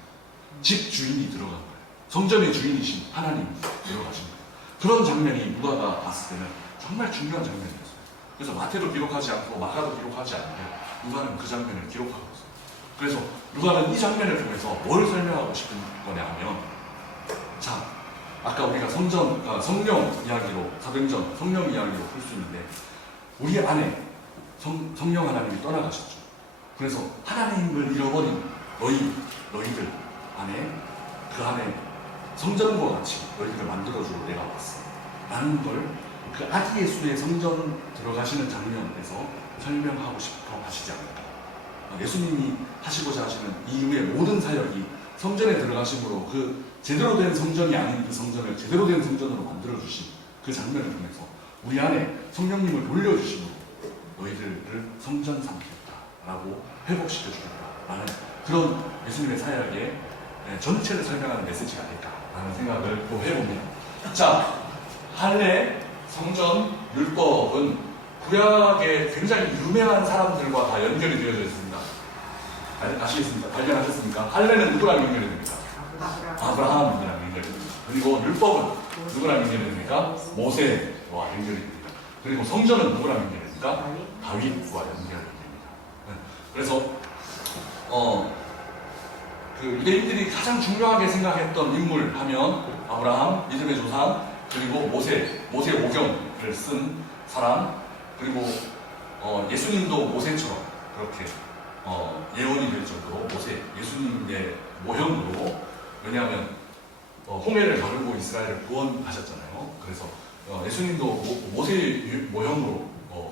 집 주인이 들어간 거예요. 성전의 주인이신 하나님이 들어가신 거예요. 그런 장면이 누가가 봤을 때는 정말 중요한 장면이었어요. 그래서 마태도 기록하지 않고 마가도 기록하지 않는데 누가는 그 장면을 기록하고 있어요. 그래서 누가는 이 장면을 통해서 뭘 설명하고 싶은 거냐 하면, 자, 아까 우리가 성령 이야기로, 사도행전 성령 이야기로 풀 수 있는데 우리 안에 성령 하나님이 떠나가셨죠. 그래서 하나님을 잃어버린 너희들 안에, 그 안에 성전과 같이 너희들을 만들어주고 내가 왔어 라는 걸 그 아기 예수의 성전 들어가시는 장면에서 설명하고 싶어 하시지 않을까. 예수님이 하시고자 하시는 이후의 모든 사역이 성전에 들어가심으로 그 제대로 된 성전이 아닌 그 성전을 제대로 된 성전으로 만들어주신 그 장면을 통해서 우리 안에 성령님을 돌려주심으로 너희들을 성전 삼겠다라고 회복시켜주겠다라는 그런 예수님의 사역의 전체를 설명하는 메시지가 아닐까라는 생각을 또 해봅니다. 자, 할례, 성전, 율법은 구약의 굉장히 유명한 사람들과 다 연결이 되어져 있습니다. 아시겠습니까? 발견하셨습니까? 할례는 누구랑 연결이 됩니까? 아브라함이랑 연결이 됩니다. 그리고 율법은 누구랑 연결이 됩니까? 모세와 연결이 됩니다. 그리고 성전은 누구랑 연결이 됩니까? 다윗과 연결이 됩니다. 그래서 그 유대인들이 가장 중요하게 생각했던 인물 하면 아브라함, 믿음의 조상, 그리고 모세 5경을 쓴 사람, 그리고 예수님도 모세처럼 그렇게 예언이 될 정도로 예수님의 모형으로, 왜냐하면 홍해를 가르고 이스라엘을 구원하셨잖아요. 그래서 예수님도 모세의 모형으로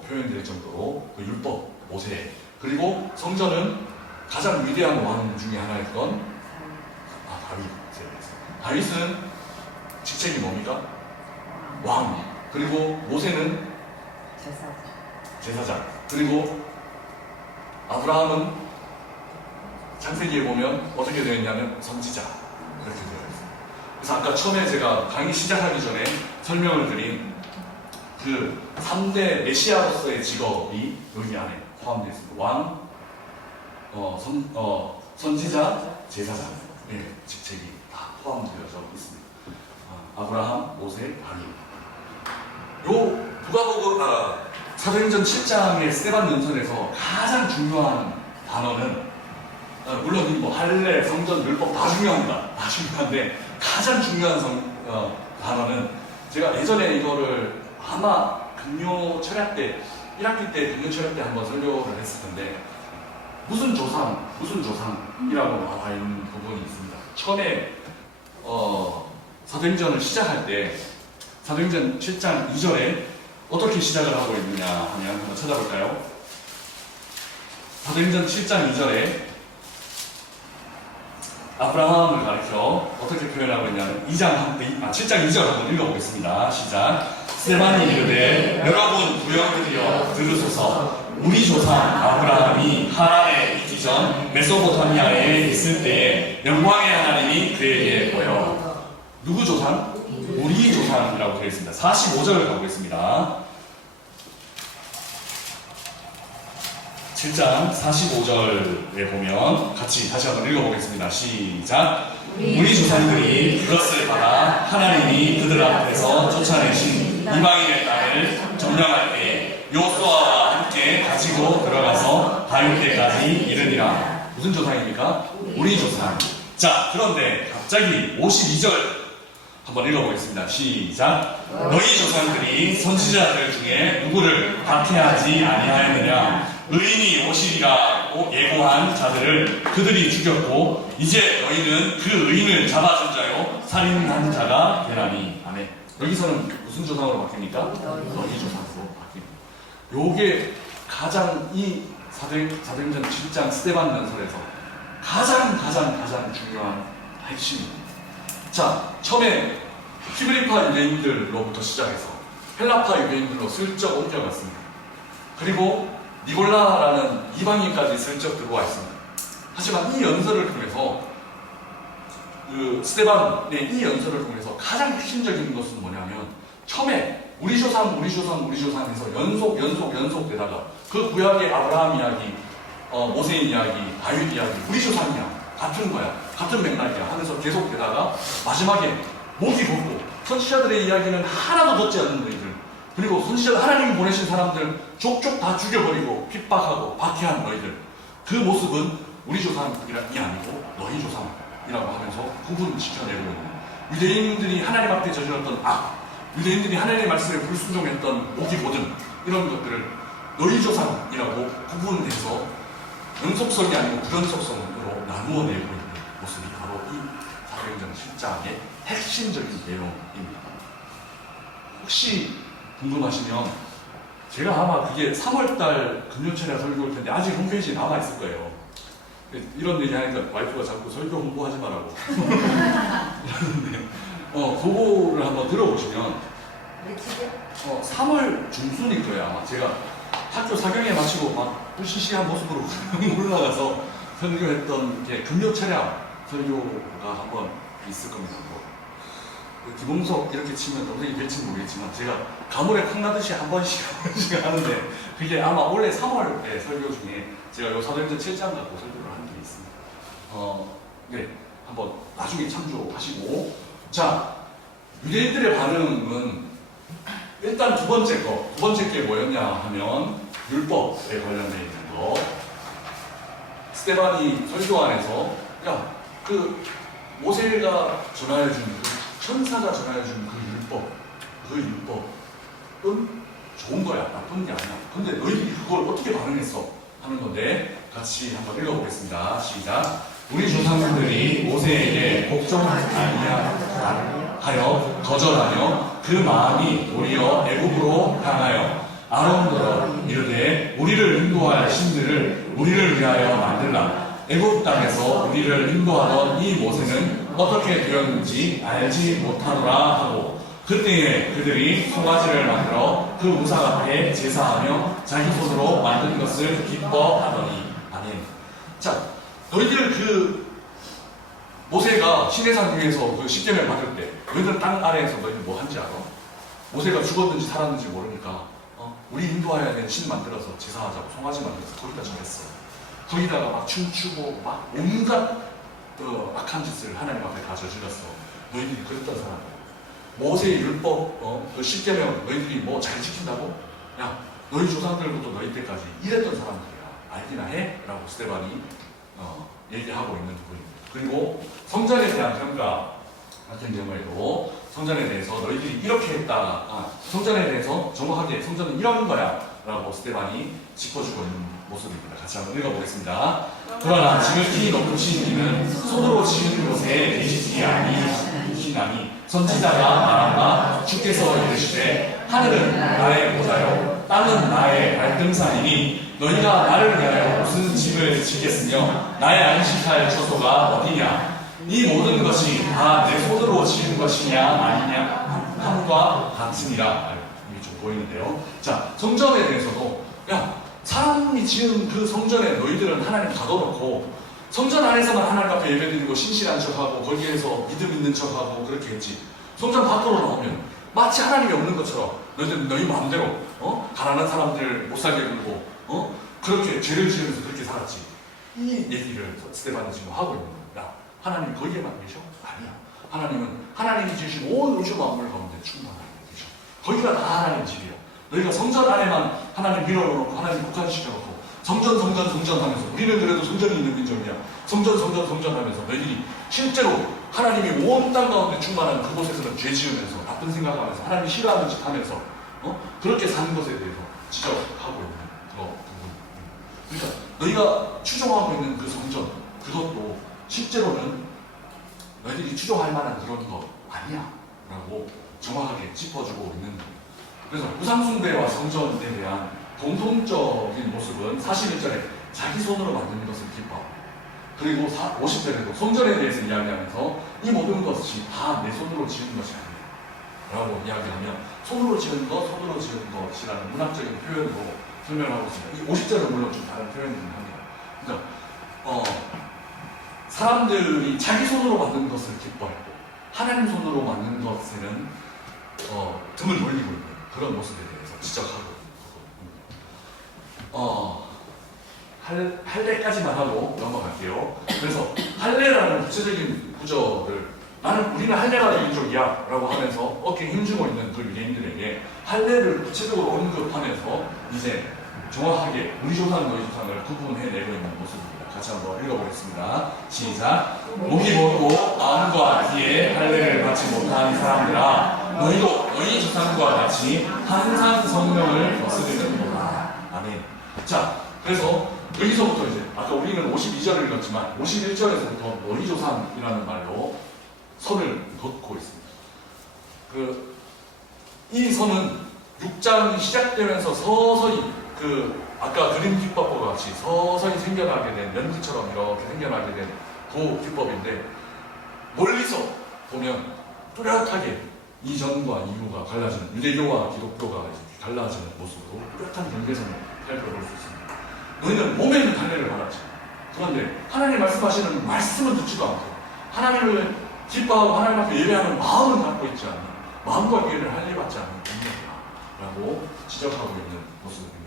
표현될 정도로 그 율법, 모세, 그리고 성전은 가장 위대한 왕 중에 하나였던 다윗은 직책이 뭡니까? 왕. 그리고 모세는 제사장. 그리고 아브라함은 창세기에 보면 어떻게 되어 있냐면 선지자. 이렇게 되어 있습니다. 그래서 아까 처음에 제가 강의 시작하기 전에 설명을 드린 그 3대 메시아로서의 직업이 여기 안에 포함되어 있습니다. 왕, 선지자, 제사장, 직책이 다 포함되어져 있습니다. 아브라함, 모세, 다윗. 요 사도행전 7장의 스데반 연설에서 가장 중요한 단어는 물론 이 뭐 할례, 성전, 율법 다 중요합니다. 다 중요한데 가장 중요한 단어는 제가 예전에 이거를 아마 금요 철학 때 1학기 때 금요 철학 때 한번 설교를 했을 텐데 무슨 조상이라고 나와 있는 부분이 있습니다. 처음에 사도행전을 시작할 때 사도행전 7장 2절에 어떻게 시작을 하고 있느냐 하면 한번 찾아볼까요? 사도행전 7장 2절에 아브라함을 가리켜 어떻게 표현하고 있냐면 7장 2절 한번 읽어보겠습니다. 시작. 스데반이 이르되 여러분 부형들이여 들으소서. 우리 조상 아브라함이 하란에 있기 전 메소포타미아에 있을 때에 영광의 하나님이 그에게 보여. 누구 조상? 우리 조상이라고 되어 있습니다. 45절을 가보겠습니다. 7장 45절에 보면 같이 다시 한번 읽어보겠습니다. 시작. 우리 조상들이 그것을 받아 하나님이 그들 앞에서 쫓아내신 이방인의 땅을 점령할 때 요수아와 함께 가지고 들어가서 다윗 때까지 이르니라. 무슨 조상입니까? 우리 조상. 자, 그런데 갑자기 52절 한번 읽어보겠습니다. 시작. 너희 조상들이 선지자들 중에 누구를 박해하지 아니하였느냐? 의인이 오시리라고 예고한 자들을 그들이 죽였고 이제 너희는 그 의인을 잡아준 자요 살인한 자가 되나니. 아멘. 여기서는 무슨 조상으로 바뀝니까? 너희 조상으로 바뀝니다. 요게 가장 이 사도행전 7장 스데반 연설에서 가장 중요한 핵심입니다. 자, 처음에 히브리파 유대인들로부터 시작해서 헬라파 유대인들로 슬쩍 옮겨갔습니다. 그리고 니골라라는 이방인까지 슬쩍 들어와 있습니다. 하지만 이 연설을 통해서 스데반의 이 연설을 통해서 가장 핵심적인 것은 뭐냐면 처음에 우리 조상 해서 연속 되다가 그 구약의 아브라함 이야기, 모세 이야기, 다윗 이야기, 우리 조상이야 같은 거야, 같은 맥락이야 하면서 계속 되다가 마지막에 목이 걷고 선지자들의 이야기는 하나도 듣지 않는 너희들, 그리고 선지자 하나님이 보내신 사람들 족족 다 죽여버리고 핍박하고 박해한 너희들, 그 모습은 우리 조상이 아니고 너희 조상이라고 하면서 구분 지켜내고 있는 유대인들이 하나님 앞에 저질렀던 유대인들이 하나님의 말씀에 불순종했던 목이 고든 이런 것들을 너희 조상이라고 구분해서 연속성이 아니고 불연속성으로 나누어내고 있는 모습이 바로 이 사도행전 7장의 핵심적인 내용입니다. 혹시 궁금하시면 제가 아마 그게 3월달 금요철에 설교할 텐데 아직 홈페이지에 남아있을 거예요. 이런 얘기 하니까 와이프가 자꾸 설교 홍보하지 말라고 그러는데 그거를 한번 들어보시면 3월 중순일 거예요. 아마 제가 학교 4경에 마치고 막 으시시한 모습으로 올라가서 설교했던 게 금요철야 설교가 한번 있을 겁니다. 기봉석 이렇게 치면 동생이 될지는 모르겠지만 제가 가물에 콩 나듯이 한 번씩 하는데 그게 아마 올해 3월에 설교 중에 제가 요 사도행전 7장 갖고 설교를 한 게 있습니다. 네, 한번 나중에 참조하시고. 자, 유대인들의 반응은 일단 두 번째 게 뭐였냐 하면 율법에 관련되어 있는 거. 스데반이 설교 안에서 그 모세가 전하여준 천사가 전하여준 그 율법은 좋은 거야, 나쁜 게 아니야. 근데 너희들이 그걸 어떻게 반응했어? 하는 건데 같이 한번 읽어보겠습니다. 시작. 우리 조상들이 모세에게 복종하지 아니하여 거절하며 그 마음이 도리어 애굽으로 향하여 아론더러 이르되 우리를 인도할 신들을 우리를 위하여 만들라. 애굽 땅에서 우리를 인도하던 이 모세는 어떻게 되었는지 알지 못하노라 하고 그때에 그들이 송아지를 만들어 그 우상 앞에 제사하며 자기 손으로 만든 것을 기뻐하더니. 아멘. 자, 너희들 그 모세가 시내산 위에서 그 십계명을 받을 때 너희들 땅 아래에서 너희들 뭐 한지 알아? 모세가 죽었는지 살았는지 모르니까 우리 인도하여야 되는 신 만들어서 제사하자고 송아지 만들어서 거기다 정했어. 거기다가 막 춤추고 막 온갖 악한 짓을 하나님 앞에 다 저질렀어. 너희들이 그랬던 사람이야. 모세의 율법, 그 십계명 너희들이 뭐 잘 지킨다고? 야, 너희 조상들부터 너희 때까지 이랬던 사람들이야. 알기나 해? 라고 스데반이 얘기하고 있는 부분입니다. 그리고 성전에 대한 평가 같은 경우에도 성전에 대해서 너희들이 이렇게 했다. 성전에 대해서 정확하게 성전은 이런 거야. 라고 스데반이 짚어주고 있는 모습입니다. 같이 한번 읽어보겠습니다. 그러나 지극히 높으신 이는 손으로 지은 곳에 계시지 아니시나니 선지자가 말한바 주께서 이르시되 하늘은 나의 보좌요 땅은 나의 발등산이니 너희가 나를 위하여 무슨 집을 짓겠으며 나의 안식할 처소가 어디냐 이 모든 것이 다 내 손으로 지은 것이냐 아니냐 함과 같으니라. 이게 좀 보이는데요. 자, 성전에 대해서도 야, 사람이 지은 그 성전에 너희들은 하나님 가둬놓고 성전 안에서만 하나님 앞에 예배드리고 신실한 척하고 거기에서 믿음 있는 척하고 그렇게 했지. 성전 밖으로 나오면 마치 하나님이 없는 것처럼 너희들 너희 마음대로 가난한 사람들 못 살게 굴고 그렇게 죄를 지으면서 그렇게 살았지. 이 얘기를 스데반이 지금 하고 있는 거야. 야, 하나님 거기에만 계셔? 아니야. 하나님은 하나님이 지으신 온 우주 만물 가운데 충만하게 계셔. 거기가 다 하나님 집이야. 너희가 성전 안에만 하나님 밀어놓고 하나님 국한시켜놓고 성전 하면서 우리는 그래도 성전이 있는 민족이야. 성전 하면서 너희들이 실제로 하나님이 온 땅 가운데 충만한 그곳에서는 죄 지으면서 나쁜 생각하면서 하나님이 싫어하는 짓 하면서 그렇게 사는 것에 대해서 지적하고 있는 부분. 그러니까 너희가 추종하고 있는 그 성전 그것도 실제로는 너희들이 추종할 만한 그런 거 아니야 라고 정확하게 짚어주고 있는 거예요. 그래서 우상숭배와 성전에 대한 공통적인 모습은 41절에 자기 손으로 만든 것을 기뻐. 그리고 50절에도 성전에 대해서 이야기하면서 이 모든 것이 다 내 손으로 지은 것이 아니야 라고 이야기하면 손으로 지은 것이라는 문학적인 표현으로 설명하고 있습니다. 이 50절은 물론 좀 다른 표현이긴 합니다. 그러니까 사람들이 자기 손으로 만든 것을 기뻐했고 하나님 손으로 만든 것에는 등을 돌리고 있는 그런 모습에 대해서 지적하고 할례까지만 하고 넘어갈게요. 그래서 할례라는 구체적인 구절을 우리는 할례가 민족이야 라고 하면서 어깨에 힘주고 있는 그 유대인들에게 할례를 구체적으로 언급하면서 이제 정확하게 우리 조상 너희 조상을 구분해내고 있는 모습입니다. 같이 한번 읽어보겠습니다. 시작. 목이 멀고 마음과 귀에 할례를 받지 못한 사람들아 너희도 너희 조상과 같이 항상 성령을 거스르는구나. 아멘. 자, 그래서 여기서부터 이제 아까 우리는 52절을 읽었지만 51절에서부터 너희 조상이라는 말로 선을 걷고 있습니다. 이 선은 6장이 시작되면서 서서히 아까 그림 기법과 같이 서서히 생겨나게 된 연기처럼 이렇게 생겨나게 된 그 기법인데 멀리서 보면 뚜렷하게 이전과 이후가 갈라지는 유대교와 기독교가 갈라지는 모습으로 뚜렷한 경계선을 살펴볼 수 있습니다. 너희는 몸에는 할례를 받았지. 그런데 하나님 말씀하시는 말씀은 듣지도 않고 하나님을 기뻐하고 하나님 앞에 예배하는 마음은 갖고 있지 않는 마음과 귀를 할례받지 않는 인생이다 라고 지적하고 있는 모습입니다.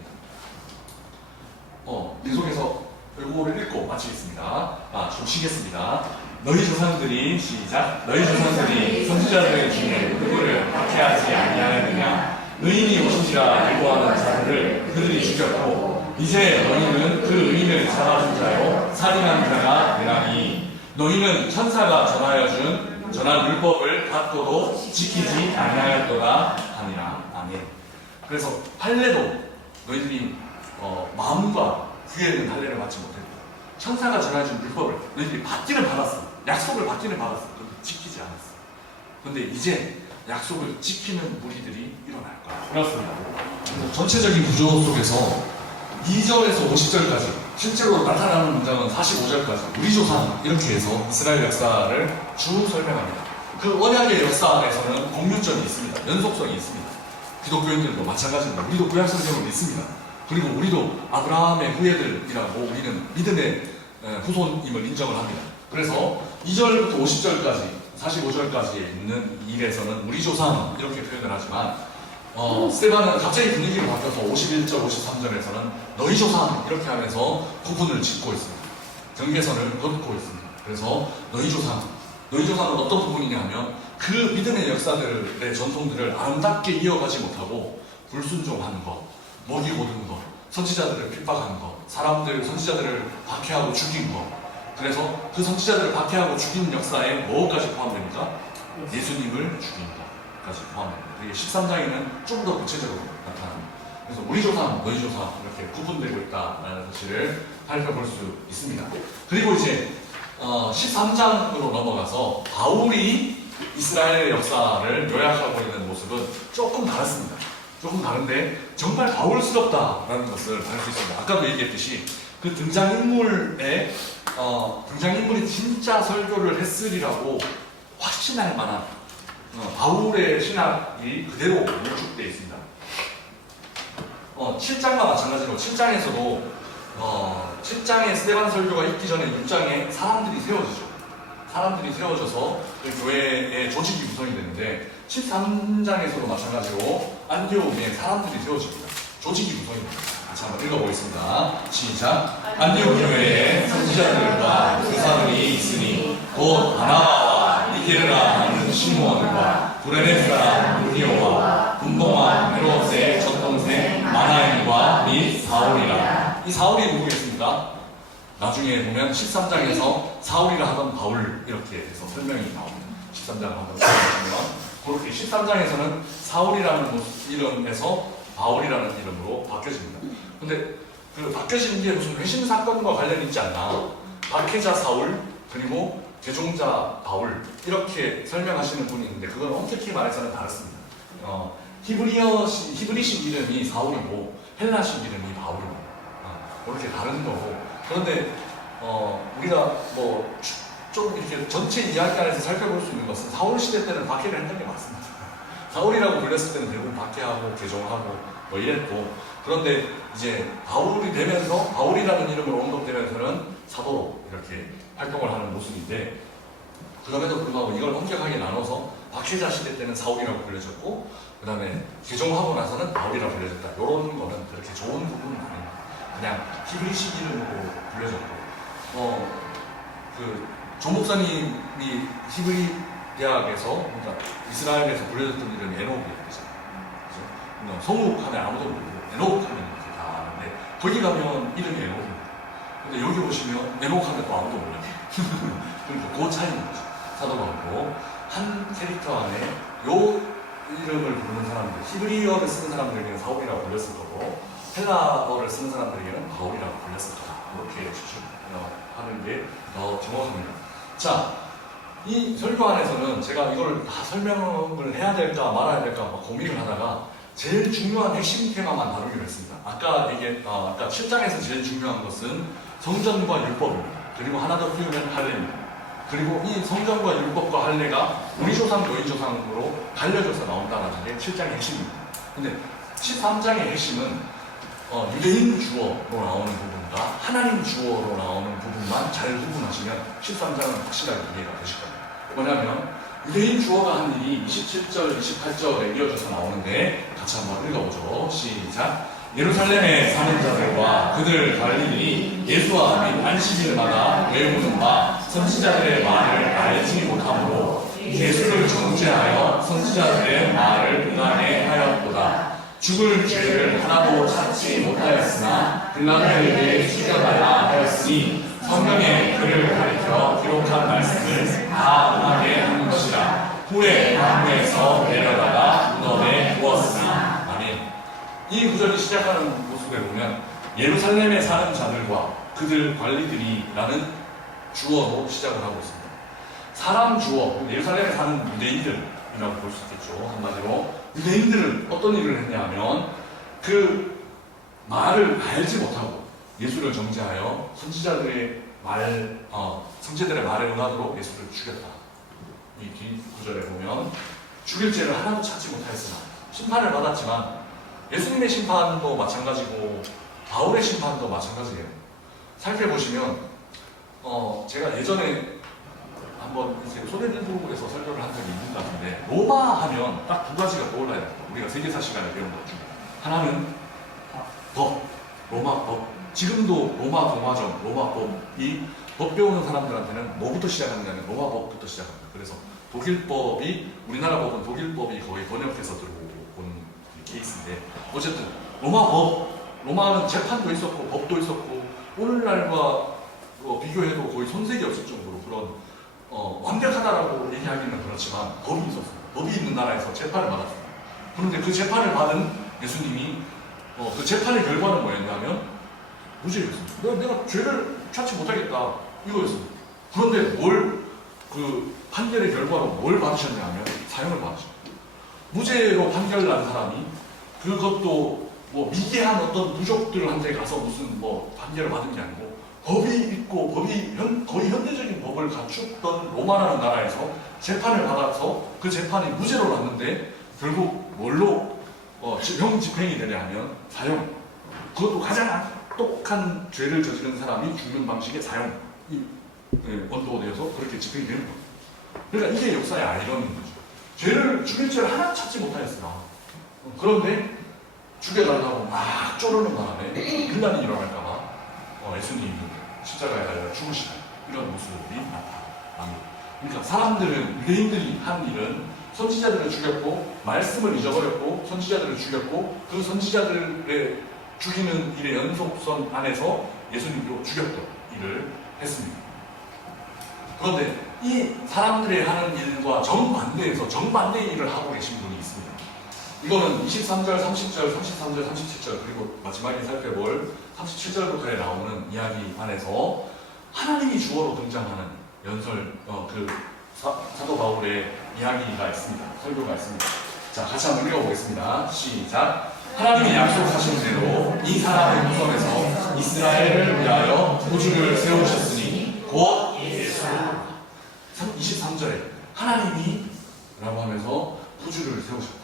계속해서 이거를 읽고 마치겠습니다. 좀 쉬겠습니다. 너희 조상들이 시작. 너희 조상들이 선지자들 중에 누구를 박해하지 아니하였느냐. 의인이 오신지라 일고하는 자들을 그들이 죽였고 이제 너희는 그 의인을 잡아준 자요 살인한 자가 되나니 너희는 천사가 전한 율법을 받고도 지키지 아니하였도다 하니라. 아멘. 그래서 할례도 너희들이 마음과 귀에는 할례를 받지 못했고 천사가 전해준 율법을 너희들이 받기는 받았어. 약속을 받기는 받았어. 그런데 지키지 않았어. 그런데 이제 약속을 지키는 무리들이 일어날 거야. 그렇습니다. 전체적인 구조 속에서 2절에서 50절까지 실제로 나타나는 문장은 45절까지 우리 조상 이렇게 해서 이스라엘 역사를 쭉 설명합니다. 그 언약의 역사 안에서는 공유점이 있습니다. 연속성이 있습니다. 기독교인들도 마찬가지입니다. 우리도 구약 성경을 믿습니다. 그리고 우리도 아브라함의 후예들이라고 우리는 믿음의 후손임을 인정을 합니다. 그래서 2절부터 50절까지 45절까지에 있는 일에서는 우리 조상 이렇게 표현을 하지만 스데반은 갑자기 분위기를 바꿔서 51절, 53절에서는 너희 조상 이렇게 하면서 구분을 짓고 있습니다. 경계선을 걷고 있습니다. 그래서 너희 조상은 어떤 부분이냐 하면 그 믿음의 역사들의 전통들을 아름답게 이어가지 못하고 불순종하는 것, 먹이 고든 것, 선지자들을 핍박하는 것, 선지자들을 박해하고 죽인 것. 그래서 그 선지자들을 박해하고 죽이는 역사에 뭐까지 포함됩니까? 예수님을 죽인 것까지 포함됩니다. 이게 13장에는 좀 더 구체적으로 나타납니다. 그래서 우리 조상, 너희 조상 이렇게 구분되고 있다는 사실을 살펴볼 수 있습니다. 그리고 이제 13장으로 넘어가서 바울이 이스라엘의 역사를 요약하고 있는 모습은 조금 다릅니다. 조금 다른데 정말 바울스럽다라는 것을 알 수 있습니다. 아까도 얘기했듯이 그 등장인물이 진짜 설교를 했으리라고 확신할 만한 바울의 신학이 그대로 밀축되어 있습니다. 7장과 마찬가지로 7장에서도 7장에 스데반 설교가 있기 전에 6장에 사람들이 세워지죠. 사람들이 세워져서 그 교회의 조직이 구성이 되는데 13장에서도 마찬가지로 안디옥에 사람들이 세워집니다. 조직이 구성이 됩니다. 같이 한번 읽어보겠습니다. 시작. 안디옥 교회에 선지자들과 교사들이 있으니 곧 바나바와 니게르라 하는 시므온과 구레네 사람 루디오와 분봉한 헤롯의 젖동생 마나엘과 및 사울이라. 이 사울이 누구겠습니까? 나중에 보면 13장에서 사울이라 하던 바울 이렇게 해서 설명이 나옵니다. 13장을 한번 보면 그렇게 13장에서는 사울이라는 이름에서 바울이라는 이름으로 바뀌어집니다. 근데 그 바뀌어지는 게 무슨 회심 사건과 관련이 있지 않나? 박해자 사울 그리고 개종자 바울 이렇게 설명하시는 분이 있는데 그건 엄격히 말해서는 다릅니다. 히브리식 이름이 사울이고 헬라식 이름이 바울입니다. 그렇게 다른 거고. 그런데 우리가 뭐 좀 이렇게 전체 이야기 안에서 살펴볼 수 있는 것은 사울 시대 때는 박해를 했던 게 맞습니다. 사울이라고 불렸을 때는 대부분 박해하고 개종하고 뭐 이랬고, 그런데 이제 바울이 되면서 바울이라는 이름으로 언급되면서는 사도로 이렇게 활동을 하는 모습인데, 그럼에도 불구하고 이걸 엄격하게 나눠서 박해자 시대 때는 사울이라고 불려졌고 그 다음에 개종하고 나서는 바울이라고 불려졌다. 이런 거는 그렇게 좋은 부분은 아닙니다. 그냥 히브리식 이름으로 불려졌고 조 목사님이 히브리 대학에서 그러니까 이스라엘에서 불려졌던 이름이 에녹이에요. 그죠? 성욱하면 아무도 모르고 에녹하면 이렇게 다 아는데 거기 가면 이름이 에녹입니다. 근데 여기 보시면 에녹하면 또 아무도 몰라요. 그러니까 그 차이인 거죠. 사도 바울도 한 캐릭터 안에 요 이름을 부르는 사람들, 히브리어를 쓰는 사람들에게는 사울이라고 불렸을 거고 헬라어를 쓰는 사람들에게는 바울이라고 불렸을 거다. 이렇게 추측하는 게 더 정확합니다. 자, 이 설교 안에서는 제가 이걸 다 설명을 해야 될까 말아야 될까 고민을 하다가 제일 중요한 핵심 테마만 다루기로 했습니다. 아까 7장에서 제일 중요한 것은 성전과 율법입니다. 그리고 하나 더 키우면 할례입니다. 그리고 이 성전과 율법과 할례가 우리 조상, 너희 조상으로 갈려져서 나온다는 게 7장의 핵심입니다. 근데 13장의 핵심은 유대인 주어로 나오는 부분과 하나님 주어로 나오는 부분만 잘 구분하시면 13장은 확실하게 이해가 되실 겁니다. 뭐냐면 유대인 주어가 한 일이 27절, 28절에 이어져서 나오는데 같이 한번 읽어보죠. 시작. 예루살렘에 사는 자들과 그들 관리들이 예수와 및 안식일마다 외우는 바 선지자들의 말을 알지 못함으로 예수를 정죄하여 선지자들의 말을 응안해하였도다. 죽을 죄를 하나도 찾지 못하였으나 빌라도에게 죽여달라 하였으니 성경에 그를 가리켜 기록한 말씀을 다 응하게 한 것이라. 후에 나무에서 내려다가 무덤에 부었으나. 아멘. 이 구절이 시작하는 모습에 보면 예루살렘에 사는 자들과 그들 관리들이라는 주어로 시작을 하고 있습니다. 사람 주어, 예루살렘에 사는 유대인들이라고 볼 수 있겠죠. 한마디로 유대인들은 어떤 일을 했냐 하면 그 말을 알지 못하고 예수를 정죄하여 선지자들의 말에 응하도록 예수를 죽였다. 이 뒤 구절에 보면 죽일 죄를 하나도 찾지 못하였으나 심판을 받았지만 예수님의 심판도 마찬가지고 바울의 심판도 마찬가지예요. 살펴보시면 제가 예전에 한번 이제 소대들부에서 설교를 한 적이 있는 것 같은데 로마 하면 딱 두 가지가 떠올라야 됩니다. 우리가 세계사 시간에 배운 것 중에 하나는 법, 로마 법. 지금도 로마 동화정, 로마 법. 이 법 배우는 사람들한테는 뭐부터 시작하느냐면 로마 법부터 시작합니다. 그래서 독일법이 우리나라 법은 독일법이 거의 번역해서 들어온 케이스인데 어쨌든 로마는 재판도 있었고 법도 있었고 오늘날과 비교해도 거의 손색이 없을 정도로 그런 완벽하다라고 얘기하기는 그렇지만 법이 있었어요. 법이 있는 나라에서 재판을 받았어요. 그런데 그 재판을 받은 예수님이 그 재판의 결과는 뭐였냐면 무죄였습니다. 내가 죄를 찾지 못하겠다 이거였습니다. 그런데 그 판결의 결과로 뭘 받으셨냐면 사형을 받으셨습니다. 무죄로 판결난 사람이 그것도 뭐 미개한 어떤 부족들한테 가서 무슨 뭐 판결을 받은 게 아니고 법이 있고 거의 현대적인 법을 갖췄던 로마라는 나라에서 재판을 받아서 그 재판이 무죄로 났는데 결국 뭘로 형 집행이 되냐 하면 사형. 그것도 가장 악독한 죄를 저지른 사람이 죽는 방식의 사형이 원도되어서 그렇게 집행이 되는 거예요. 그러니까 이게 역사의 아이러니인 거죠. 죽일 죄를 하나 찾지 못하였으나 그런데 죽여달라고 막 쪼르는 바람에 분란이 일어날까봐 예수님이 십자가에 달려 죽으시는 이런 모습이 나타납니다. 그러니까 사람들은 유대인들이 한 일은 선지자들을 죽였고 말씀을 잊어버렸고 선지자들을 죽였고 그 선지자들을 죽이는 일의 연속선 안에서 예수님도 죽였던 일을 했습니다. 그런데 이 사람들이 하는 일과 정반대에서 정반대의 일을 하고 계신 분이 있습니다. 이거는 23절, 30절, 33절, 37절 그리고 마지막에 살펴볼 37절부터에 나오는 이야기 안에서 하나님이 주어로 등장하는 사도 바울의 이야기가 있습니다. 설교가 있습니다. 자, 같이 한번 읽어보겠습니다. 시작. 하나님이 약속하신 대로 이 사람의 후손에서 이스라엘을 위하여 구주를 세우셨으니 곧 예수. 23절에 하나님이 라고 하면서 구주를 세우셨다.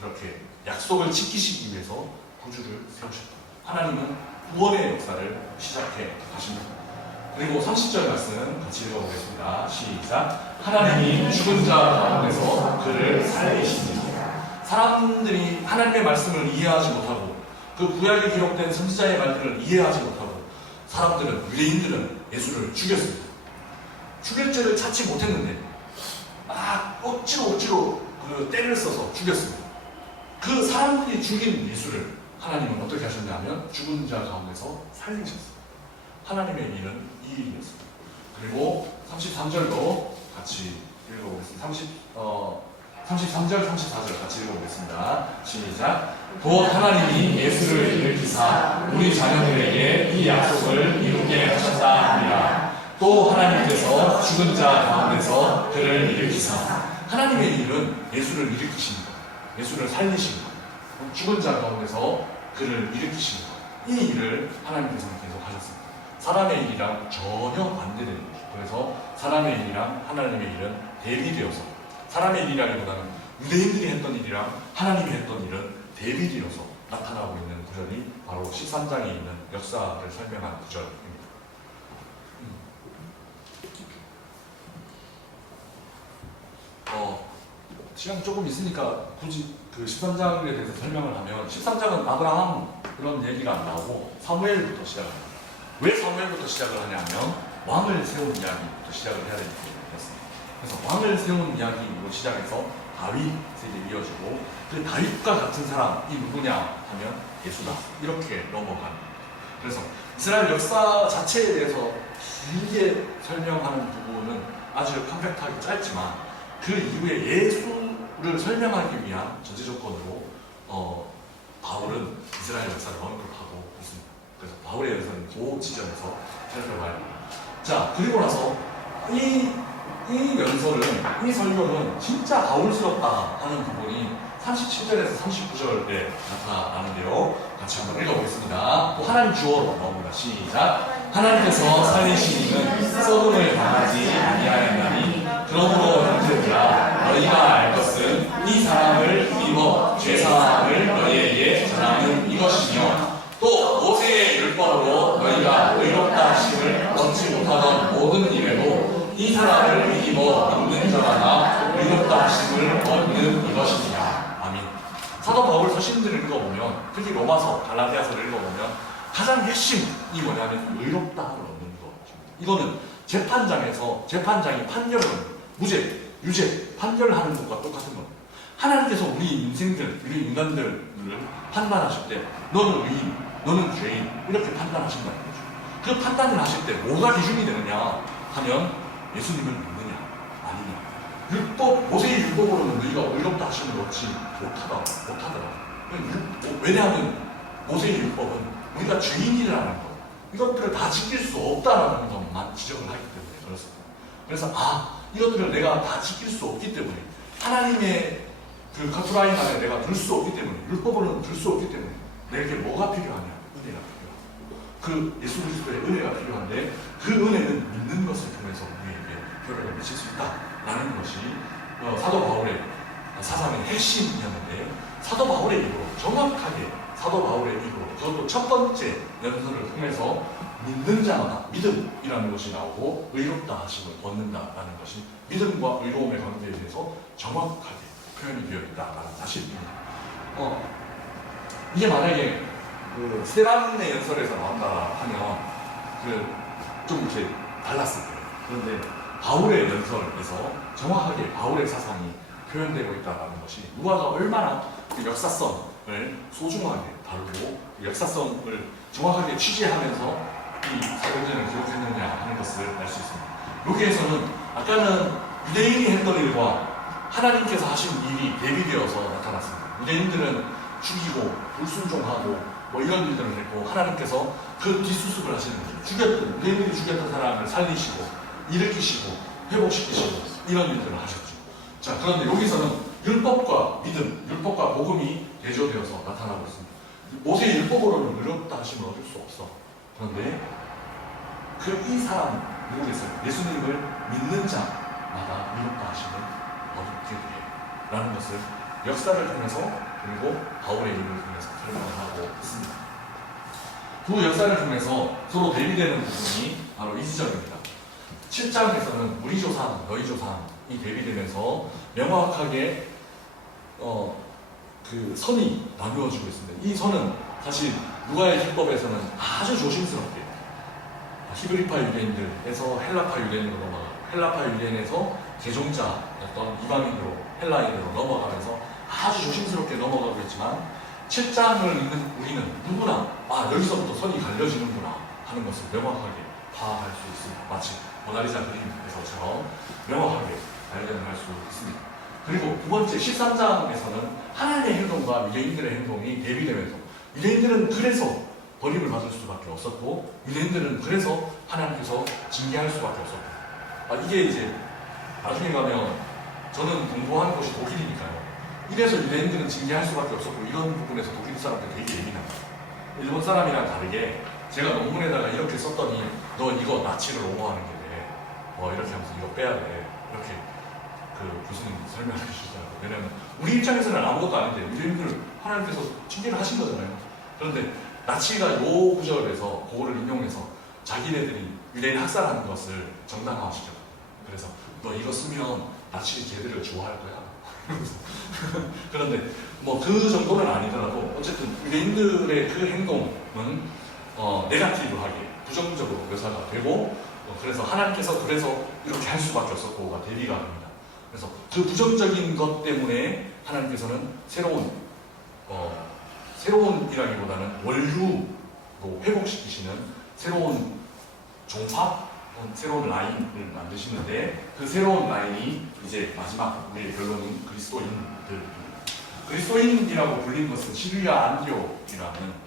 그렇게 약속을 지키시기 위해서 구주를 세우셨다. 하나님은 구원의 역사를 시작해 가십니다. 그리고 30절 말씀 같이 읽어보겠습니다. 시작. 하나님이 죽은 자 가운데서 그를 살리시니. 사람들이 하나님의 말씀을 이해하지 못하고 그 구약에 기록된 선지자의 말들을 이해하지 못하고 사람들은 유대인들은 예수를 죽였습니다. 죽일 죄를 찾지 못했는데 억지로 그 때를 써서 죽였습니다. 그 사람들이 죽인 예수를 하나님은 어떻게 하셨냐면 죽은 자 가운데서 살리셨습니다. 하나님의 일은 이 일이었습니다. 그리고 33절도 같이 읽어보겠습니다. 33절, 34절 같이 읽어보겠습니다. 시작. 곧 하나님이 예수를 일으키사 우리 자녀들에게 이 약속을 이루게 하셨다 하니라. 또 하나님께서 죽은 자 가운데서 그를 일으키사. 하나님의 일은 예수를 일으키신 것, 예수를 살리신 것, 죽은 자 가운데서 그를 일으키신 것. 이 일을 하나님께서는 계속 하셨습니다. 사람의 일이랑 전혀 반대되는 거죠. 그래서 사람의 일이랑 하나님의 일은 대비되어서 사람의 일이라기보다는 유대인들이 했던 일이랑 하나님이 했던 일은 대비되어서 나타나고 있는 구절이 바로 13장에 있는 역사를 설명하는 구절입니다. 시간 조금 있으니까 굳이 그 13장에 대해서 설명을 하면 13장은 아브라함 그런 얘기가 안 나오고 사무엘부터 시작합니다. 왜 사무엘부터 시작을 하냐면 왕을 세운 이야기부터 시작을 해야 되기 때문이었습니다. 그래서 왕을 세운 이야기로 시작해서 다윗에게 이어지고 그 다윗과 같은 사람이 누구냐 하면 예수다. 이렇게 넘어갑니다. 그래서 이스라엘 역사 자체에 대해서 길게 설명하는 부분은 아주 컴팩트하게 짧지만 그 이후에 예수를 설명하기 위한 전제 조건으로 바울은 이스라엘 역사를 언급하고 있습니다. 그래서 바울의 역사는 그 지점에서 살펴봐야 합니다. 자, 그리고 나서 이 연설은, 이 설교는 진짜 바울스럽다 하는 부분이 37절에서 39절에 나타나는데요. 같이 한번 읽어보겠습니다. 하나님 주어로 나옵니다. 시작. 하나님께서 살리신 이는 썩음을 당하지 아니하였나니 그러므로 형제들아 너희가 알 것은 이 사람을 입어 죄사함을 너희에게 전하는 이것이며 또 모세의 율법으로 너희가 의롭다 하심을 얻지 못하던 모든 일에도 이 사람을 입어 믿는 자마다 의롭다 하심을 얻는 이것이니라. 아멘. 사도 바울 서신들을 읽어보면 특히 로마서, 갈라디아서를 읽어보면 가장 핵심이 뭐냐면 의롭다함을 얻는 것. 이거는 재판장이 판결을 무죄, 유죄, 판결하는 것과 똑같은 겁니다. 하나님께서 우리 인생들, 우리 인간들을 판단하실 때 너는 의인, 너는 죄인 이렇게 판단하신다는 거죠. 그 판단을 하실 때 뭐가 기준이 되느냐 하면 예수님을 믿느냐 아니냐. 모세의 율법으로는 너희가 의롭다 하시면 얻지 못하더라. 왜냐하면 모세의 율법은 우리가 죄인이라는 것, 이것들을 다 지킬 수 없다라는 것만 지적을 하기 때문에 그렇습니다. 그래서 이것들을 내가 다 지킬 수 없기 때문에 하나님의 그 카트라인 안에 내가 들 수 없기 때문에 율법으로는 들 수 없기 때문에 내게 뭐가 필요하냐? 은혜가 필요하고 그 예수 그리스도의 은혜가 필요한데 그 은혜는 믿는 것을 통해서 우리에게 효력을 미칠 수 있다라는 것이 사도 바울의 사상의 핵심이었는데 사도 바울의 입으로 정확하게 사도 바울의 입으로 그것도 첫 번째 연설을 통해서 믿는 자마다 믿음이라는 것이 나오고 의롭다 하심을 얻는다라는 것이 믿음과 의로움의 관계에 대해서 정확하게 표현이 되어 있다라는 사실입니다. 이게 만약에 그 스테반의 연설에서 나온다 하면 좀 이렇게 달랐을 거예요. 그런데 바울의 연설에서 정확하게 바울의 사상이 표현되고 있다는 것이 누가가 얼마나 그 역사성을 소중하게 다루고 역사성을 정확하게 취재하면서 이 사도행전을 기록했느냐 하는 것을 알 수 있습니다. 여기에서는 아까는 유대인이 했던 일과 하나님께서 하신 일이 대비되어서 나타났습니다. 유대인들은 죽이고 불순종하고 뭐 이런 일들을 했고 하나님께서 그 뒷수습을 하시는 거예요. 유대인들이 죽였던 사람을 살리시고 일으키시고 회복시키시고 이런 일들을 하셨죠. 자, 그런데 여기서는 율법과 믿음, 율법과 복음이 대조되어서 나타나고 있습니다. 모세의 율법으로는 의롭다 하심을 얻을 수 없어. 그런데 이 사람 누구겠어요? 예수님을 믿는 자마다 의롭다 하심을 얻게 돼 라는 것을 역사를 통해서 그리고 바울의 일을 통해서 설명하고 있습니다. 그 역사를 통해서 서로 대비되는 부분이 바로 이 지점입니다. 7장에서는 우리 조상, 너희 조상이 대비되면서 명확하게 그 선이 나누어지고 있습니다. 이 선은 사실 누가의 기법에서는 아주 조심스럽게 히브리파 유대인들에서 헬라파 유대인으로 넘어가 헬라파 유대인에서 개종자였던 이방인으로 헬라인으로 넘어가면서 아주 조심스럽게 넘어가고 있지만 7장을 읽는 우리는 누구나 여기서부터 선이 갈려지는구나 하는 것을 명확하게 파악할 수 있습니다. 마치 모나리자 그림에서처럼 명확하게 발견할 수 있습니다. 그리고 두 번째 13장에서는 하나님의 행동과 유대인들의 행동이 대비되면서 유대인들은 그래서 버림을 받을 수밖에 없었고 유대인들은 그래서 하나님께서 징계할 수밖에 없었고 이게 이제 나중에 가면 저는 공부하는 곳이 독일이니까요. 이래서 유대인들은 징계할 수밖에 없었고 이런 부분에서 독일 사람들 되게 예민합니다. 일본 사람이랑 다르게 제가 논문에다가 이렇게 썼더니 너 이거 나치를 옹호하는 게 돼. 이렇게 하면서 이거 빼야 돼. 이렇게 그 교수님 설명해 주시더라고요. 왜냐면 우리 입장에서는 아무것도 아닌데 유대인들 하나님께서 징계를 하신 거잖아요. 그런데 나치가 요 구절에서 그거를 인용해서 자기네들이 유대인 학살하는 것을 정당화시켰어요. 그래서 너 이거 쓰면 나치 쟤들을 좋아할 거야. 그런데 뭐 그 정도는 아니더라도 어쨌든 유대인들의 그 행동은 네거티브하게 부정적으로 묘사가 되고 그래서 하나님께서 이렇게 할 수밖에 없었고가 대비가 됩니다. 그래서 그 부정적인 것 때문에 하나님께서는 새로운이라기보다는 원류로 회복시키시는 새로운 종파, 새로운 라인을 만드시는데 그 새로운 라인이 이제 마지막 우리의 결론인 그리스도인들입니다. 그리스도인이라고 불리는 것은 시리아 안디옥이라는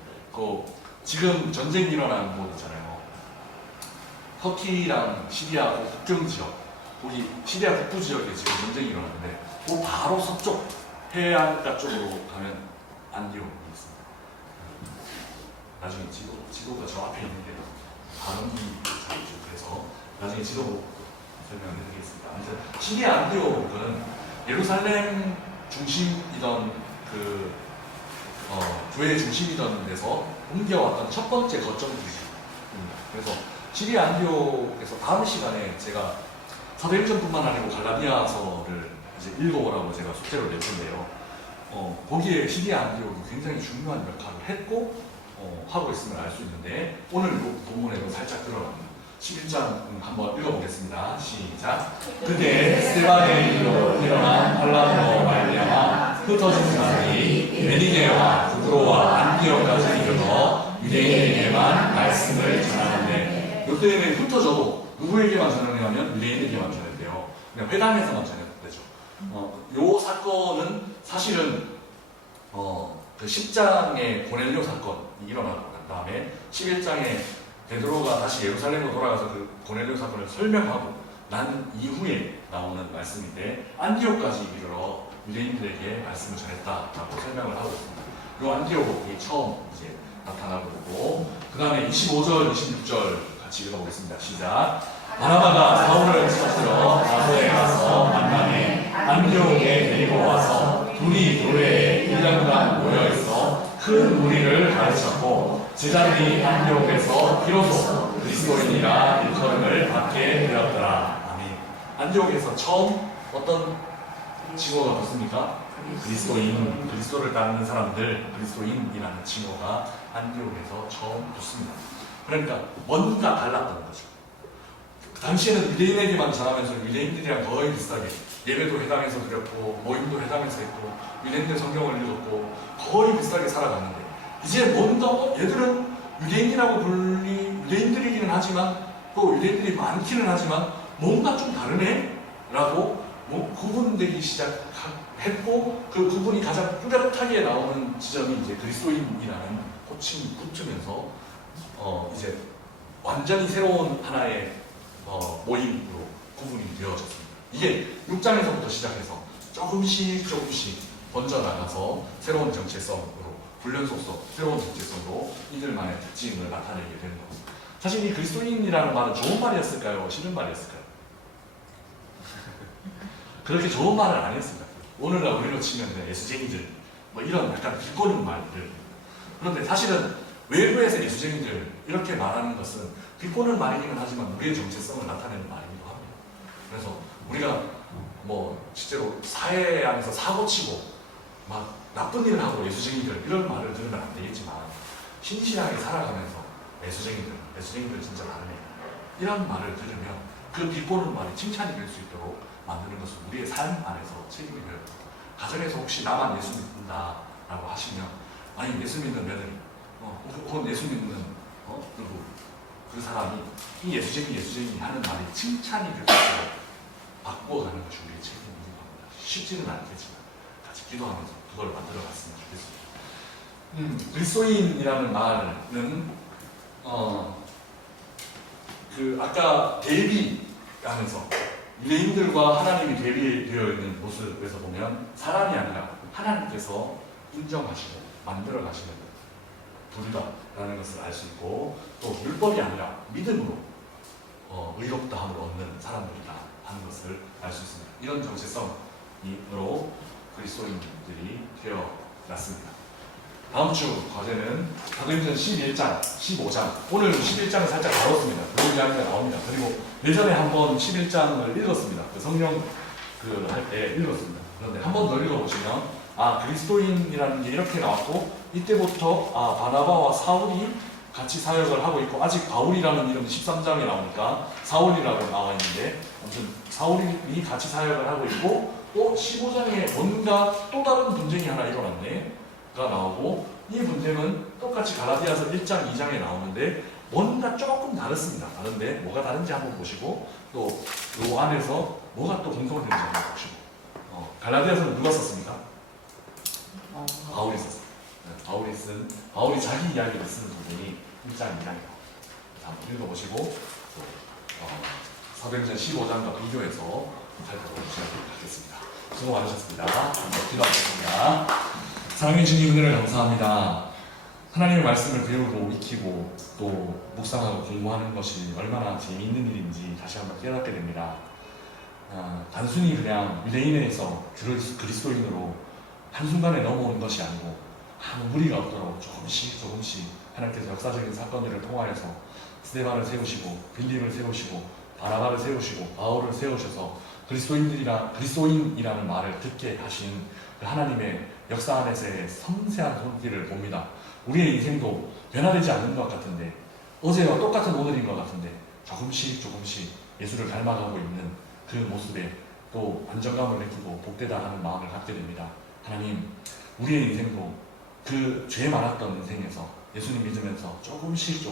지금 전쟁이 일어나는 곳 있잖아요. 터키랑 시리아 국경 지역, 거기 시리아 북부 지역에 지금 전쟁이 일어나는데 그 바로 서쪽 해안가 쪽으로 가면 안디옥이 있습니다. 나중에 지도가 저 앞에 있는데 발음이 잘이죠. 그래서 나중에 지도 설명을 해드리겠습니다. 아무튼 시리아 안디옥은 예루살렘 중심이던 교회 중심이던 데서 옮겨왔던 첫 번째 거점지입니다. 그래서 시리아 안디옥에서 다음 시간에 제가 사도행전뿐만 아니고 갈라디아서를 이제 읽어보라고 제가 숙제로 낼 텐데요. 거기에 시리아 안디옥이 굉장히 중요한 역할을 했고 하고 있음을 알 수 있는데 오늘 본문에도 살짝 들어갑니다. 11장 한번 읽어보겠습니다. 시작. 그때 스데반의 일로 일어난 반란으로 말미암아 흩어진 사람이 베니게와 구브로와 안디오까지 이르러 유대인에게만 말씀을 전하는데, 이때는 흩어져도 누구에게만 전하냐면 유대인에게만 전했대요. 그냥 회당에서만 전했대죠. 요 사건은 사실은 그 10장의 고넬료 사건이 일어나고 난 다음에 11장에 베드로가 다시 예루살렘으로 돌아가서 그 고넬료 사건을 설명하고 난 이후에 나오는 말씀인데, 안디옥까지 이르러 유대인들에게 말씀을 전했다라고 설명을 하고 있습니다. 이 안디옥이 처음 이제 나타나고 있고, 그 다음에 25절, 26절 같이 읽어보겠습니다. 시작. 바나바가 사울을 찾으러 나소에 가서 만남에 안디옥에 데리고 와서 둘이 교회에 1년간 모여있어 큰 무리를 가르쳤고, 제자들이 안디옥에서 비로소 그리스도인이라 일컬음을 받게 되었더라. 아멘. 안디옥에서 처음 어떤 칭호가 붙습니까? 그리스도인, 그리스도를 따르는 사람들, 그리스도인이라는 칭호가 안디옥에서 처음 붙습니다. 그러니까 뭔가 달랐다는 거죠. 그 당시에는 유대인에게만 전하면서 유대인들이랑 거의 비슷하게 예배도 회당에서 드렸고 모임도 회당에서 했고 유대인들 성경을 읽었고 거의 비슷하게 살아갔는데, 이제 뭔가 얘들은 유대인이라고 유대인들이기는 하지만 또 유대인들이 많기는 하지만 뭔가 좀 다르네? 라고 구분되기 시작했고, 그 구분이 가장 뚜렷하게 나오는 지점이 이제 그리스도인이라는 호칭이 붙으면서 이제 완전히 새로운 하나의 모임으로 구분이 되어졌습니다. 이게 6장에서부터 시작해서 조금씩 번져나가서 새로운 정체성으로, 훈련속성, 새로운 정체성으로 이들만의 특징을 나타내게 되는 겁니다. 사실 이 그리스도인이라는 말은 좋은 말이었을까요? 싫은 말이었을까요? 그렇게 좋은 말을 안 했습니다. 오늘날 우리로 치면 예수쟁이들, 뭐 이런 약간 비꼬는 말들. 그런데 사실은 외부에서 예수쟁이들 이렇게 말하는 것은 비꼬는 말이기는 하지만 우리의 정체성을 나타내는 말이기도 합니다. 그래서 우리가 뭐 실제로 사회 안에서 사고치고 막 나쁜 일을 하고 예수쟁이들 이런 말을 들으면 안 되겠지만, 신실하게 살아가면서 예수쟁이들 진짜 다르네, 이런 말을 들으면 그 비꼬는 말이 칭찬이 될 수 있도록 만드는 것은 우리의 삶 안에서 책임이 되어요. 가정에서 혹시 나만 예수 믿는다라고 하시면, 아니 예수 믿는 며느리, 혹은 예수 믿는 누구, 그 사람이 이 예수쟁이 하는 말이 칭찬이 될 수 있도록 바꾸어가는 것이 우리의 책임인 겁니다. 쉽지는 않겠지만 같이 기도하면서 그걸 만들어 갔으면 좋겠습니다. 그리스도인이라는 말은 아까 대비하면서 유대인들과 하나님이 대비되어 있는 모습에서 보면 사람이 아니라 하나님께서 인정하시고 만들어 가시는 분이다라는 것을 알 수 있고, 또 율법이 아니라 믿음으로 의롭다함을 얻는 사람들이다 하는 것을 알 수 있습니다. 이런 정체성으로 그리스도인들이 되어났습니다. 다음 주 과제는 사도행전 11장, 15장. 오늘 11장을 살짝 다뤘습니다. 그 이야기가 나옵니다. 그리고 예전에 한번 11장을 읽었습니다. 그 성령 할 때 읽었습니다. 그런데 한 번 더 읽어보시면, 그리스도인이라는 게 이렇게 나왔고, 이때부터 바나바와 사울이 같이 사역을 하고 있고, 아직 바울이라는 이름이 13장에 나오니까 사울이라고 나와 있는데, 아무튼 사울이 같이 사역을 하고 있고, 또 15장에 뭔가 또 다른 분쟁이 하나 일어났네 가 나오고, 이 분쟁은 똑같이 갈라디아서 1장, 2장에 나오는데 뭔가 조금 다릅니다. 다른데 뭐가 다른지 한번 보시고, 또 이 안에서 뭐가 또 공통되는지 한번 보시고. 갈라디아서는 누가 썼습니까? 바울이 썼습니다. 바울이 자기 이야기를 쓰는 부분이 1장, 2장이다. 한번 읽어보시고, 또 사도행전 15장과 비교해서 살펴보시도록 하겠습니다. 수고 많으셨습니다. 기도하겠습니다. 사랑의 주님, 은혜를 감사합니다. 하나님의 말씀을 배우고 익히고 또 묵상하고 공부하는 것이 얼마나 재미있는 일인지 다시 한번 깨닫게 됩니다. 단순히 그냥 유대인에서 그리스도인으로 한순간에 넘어온 것이 아니고 아무 무리가 없도록 조금씩 하나님께서 역사적인 사건들을 통하여서 스데반을 세우시고 빌립을 세우시고 바나바를 세우시고 바울을 세우셔서 그리스도인이라는 말을 듣게 하신 그 하나님의 역사 안에서의 섬세한 손길을 봅니다. 우리의 인생도 변화되지 않는 것 같은데, 어제와 똑같은 오늘인 것 같은데 조금씩 예수를 닮아가고 있는 그 모습에 또 안정감을 느끼고 복되다 하는 마음을 갖게 됩니다. 하나님, 우리의 인생도 그 죄 많았던 인생에서 예수님 믿으면서 조금씩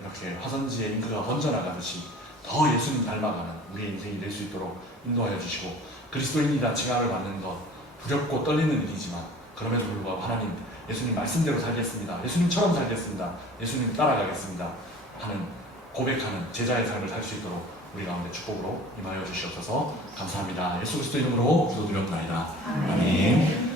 이렇게 화선지의 잉크가 번져나가듯이 더 예수님 닮아가는 우리의 인생이 될 수 있도록 인도하여 주시고, 그리스도인이다 칭함을 받는 것 두렵고 떨리는 일이지만 그럼에도 불구하고 하나님, 예수님 말씀대로 살겠습니다, 예수님처럼 살겠습니다, 예수님 따라가겠습니다 하는 고백하는 제자의 삶을 살 수 있도록 우리 가운데 축복으로 임하여 주시옵소서. 감사합니다. 예수 그리스도 이름으로 기도드렸나이다. 아멘.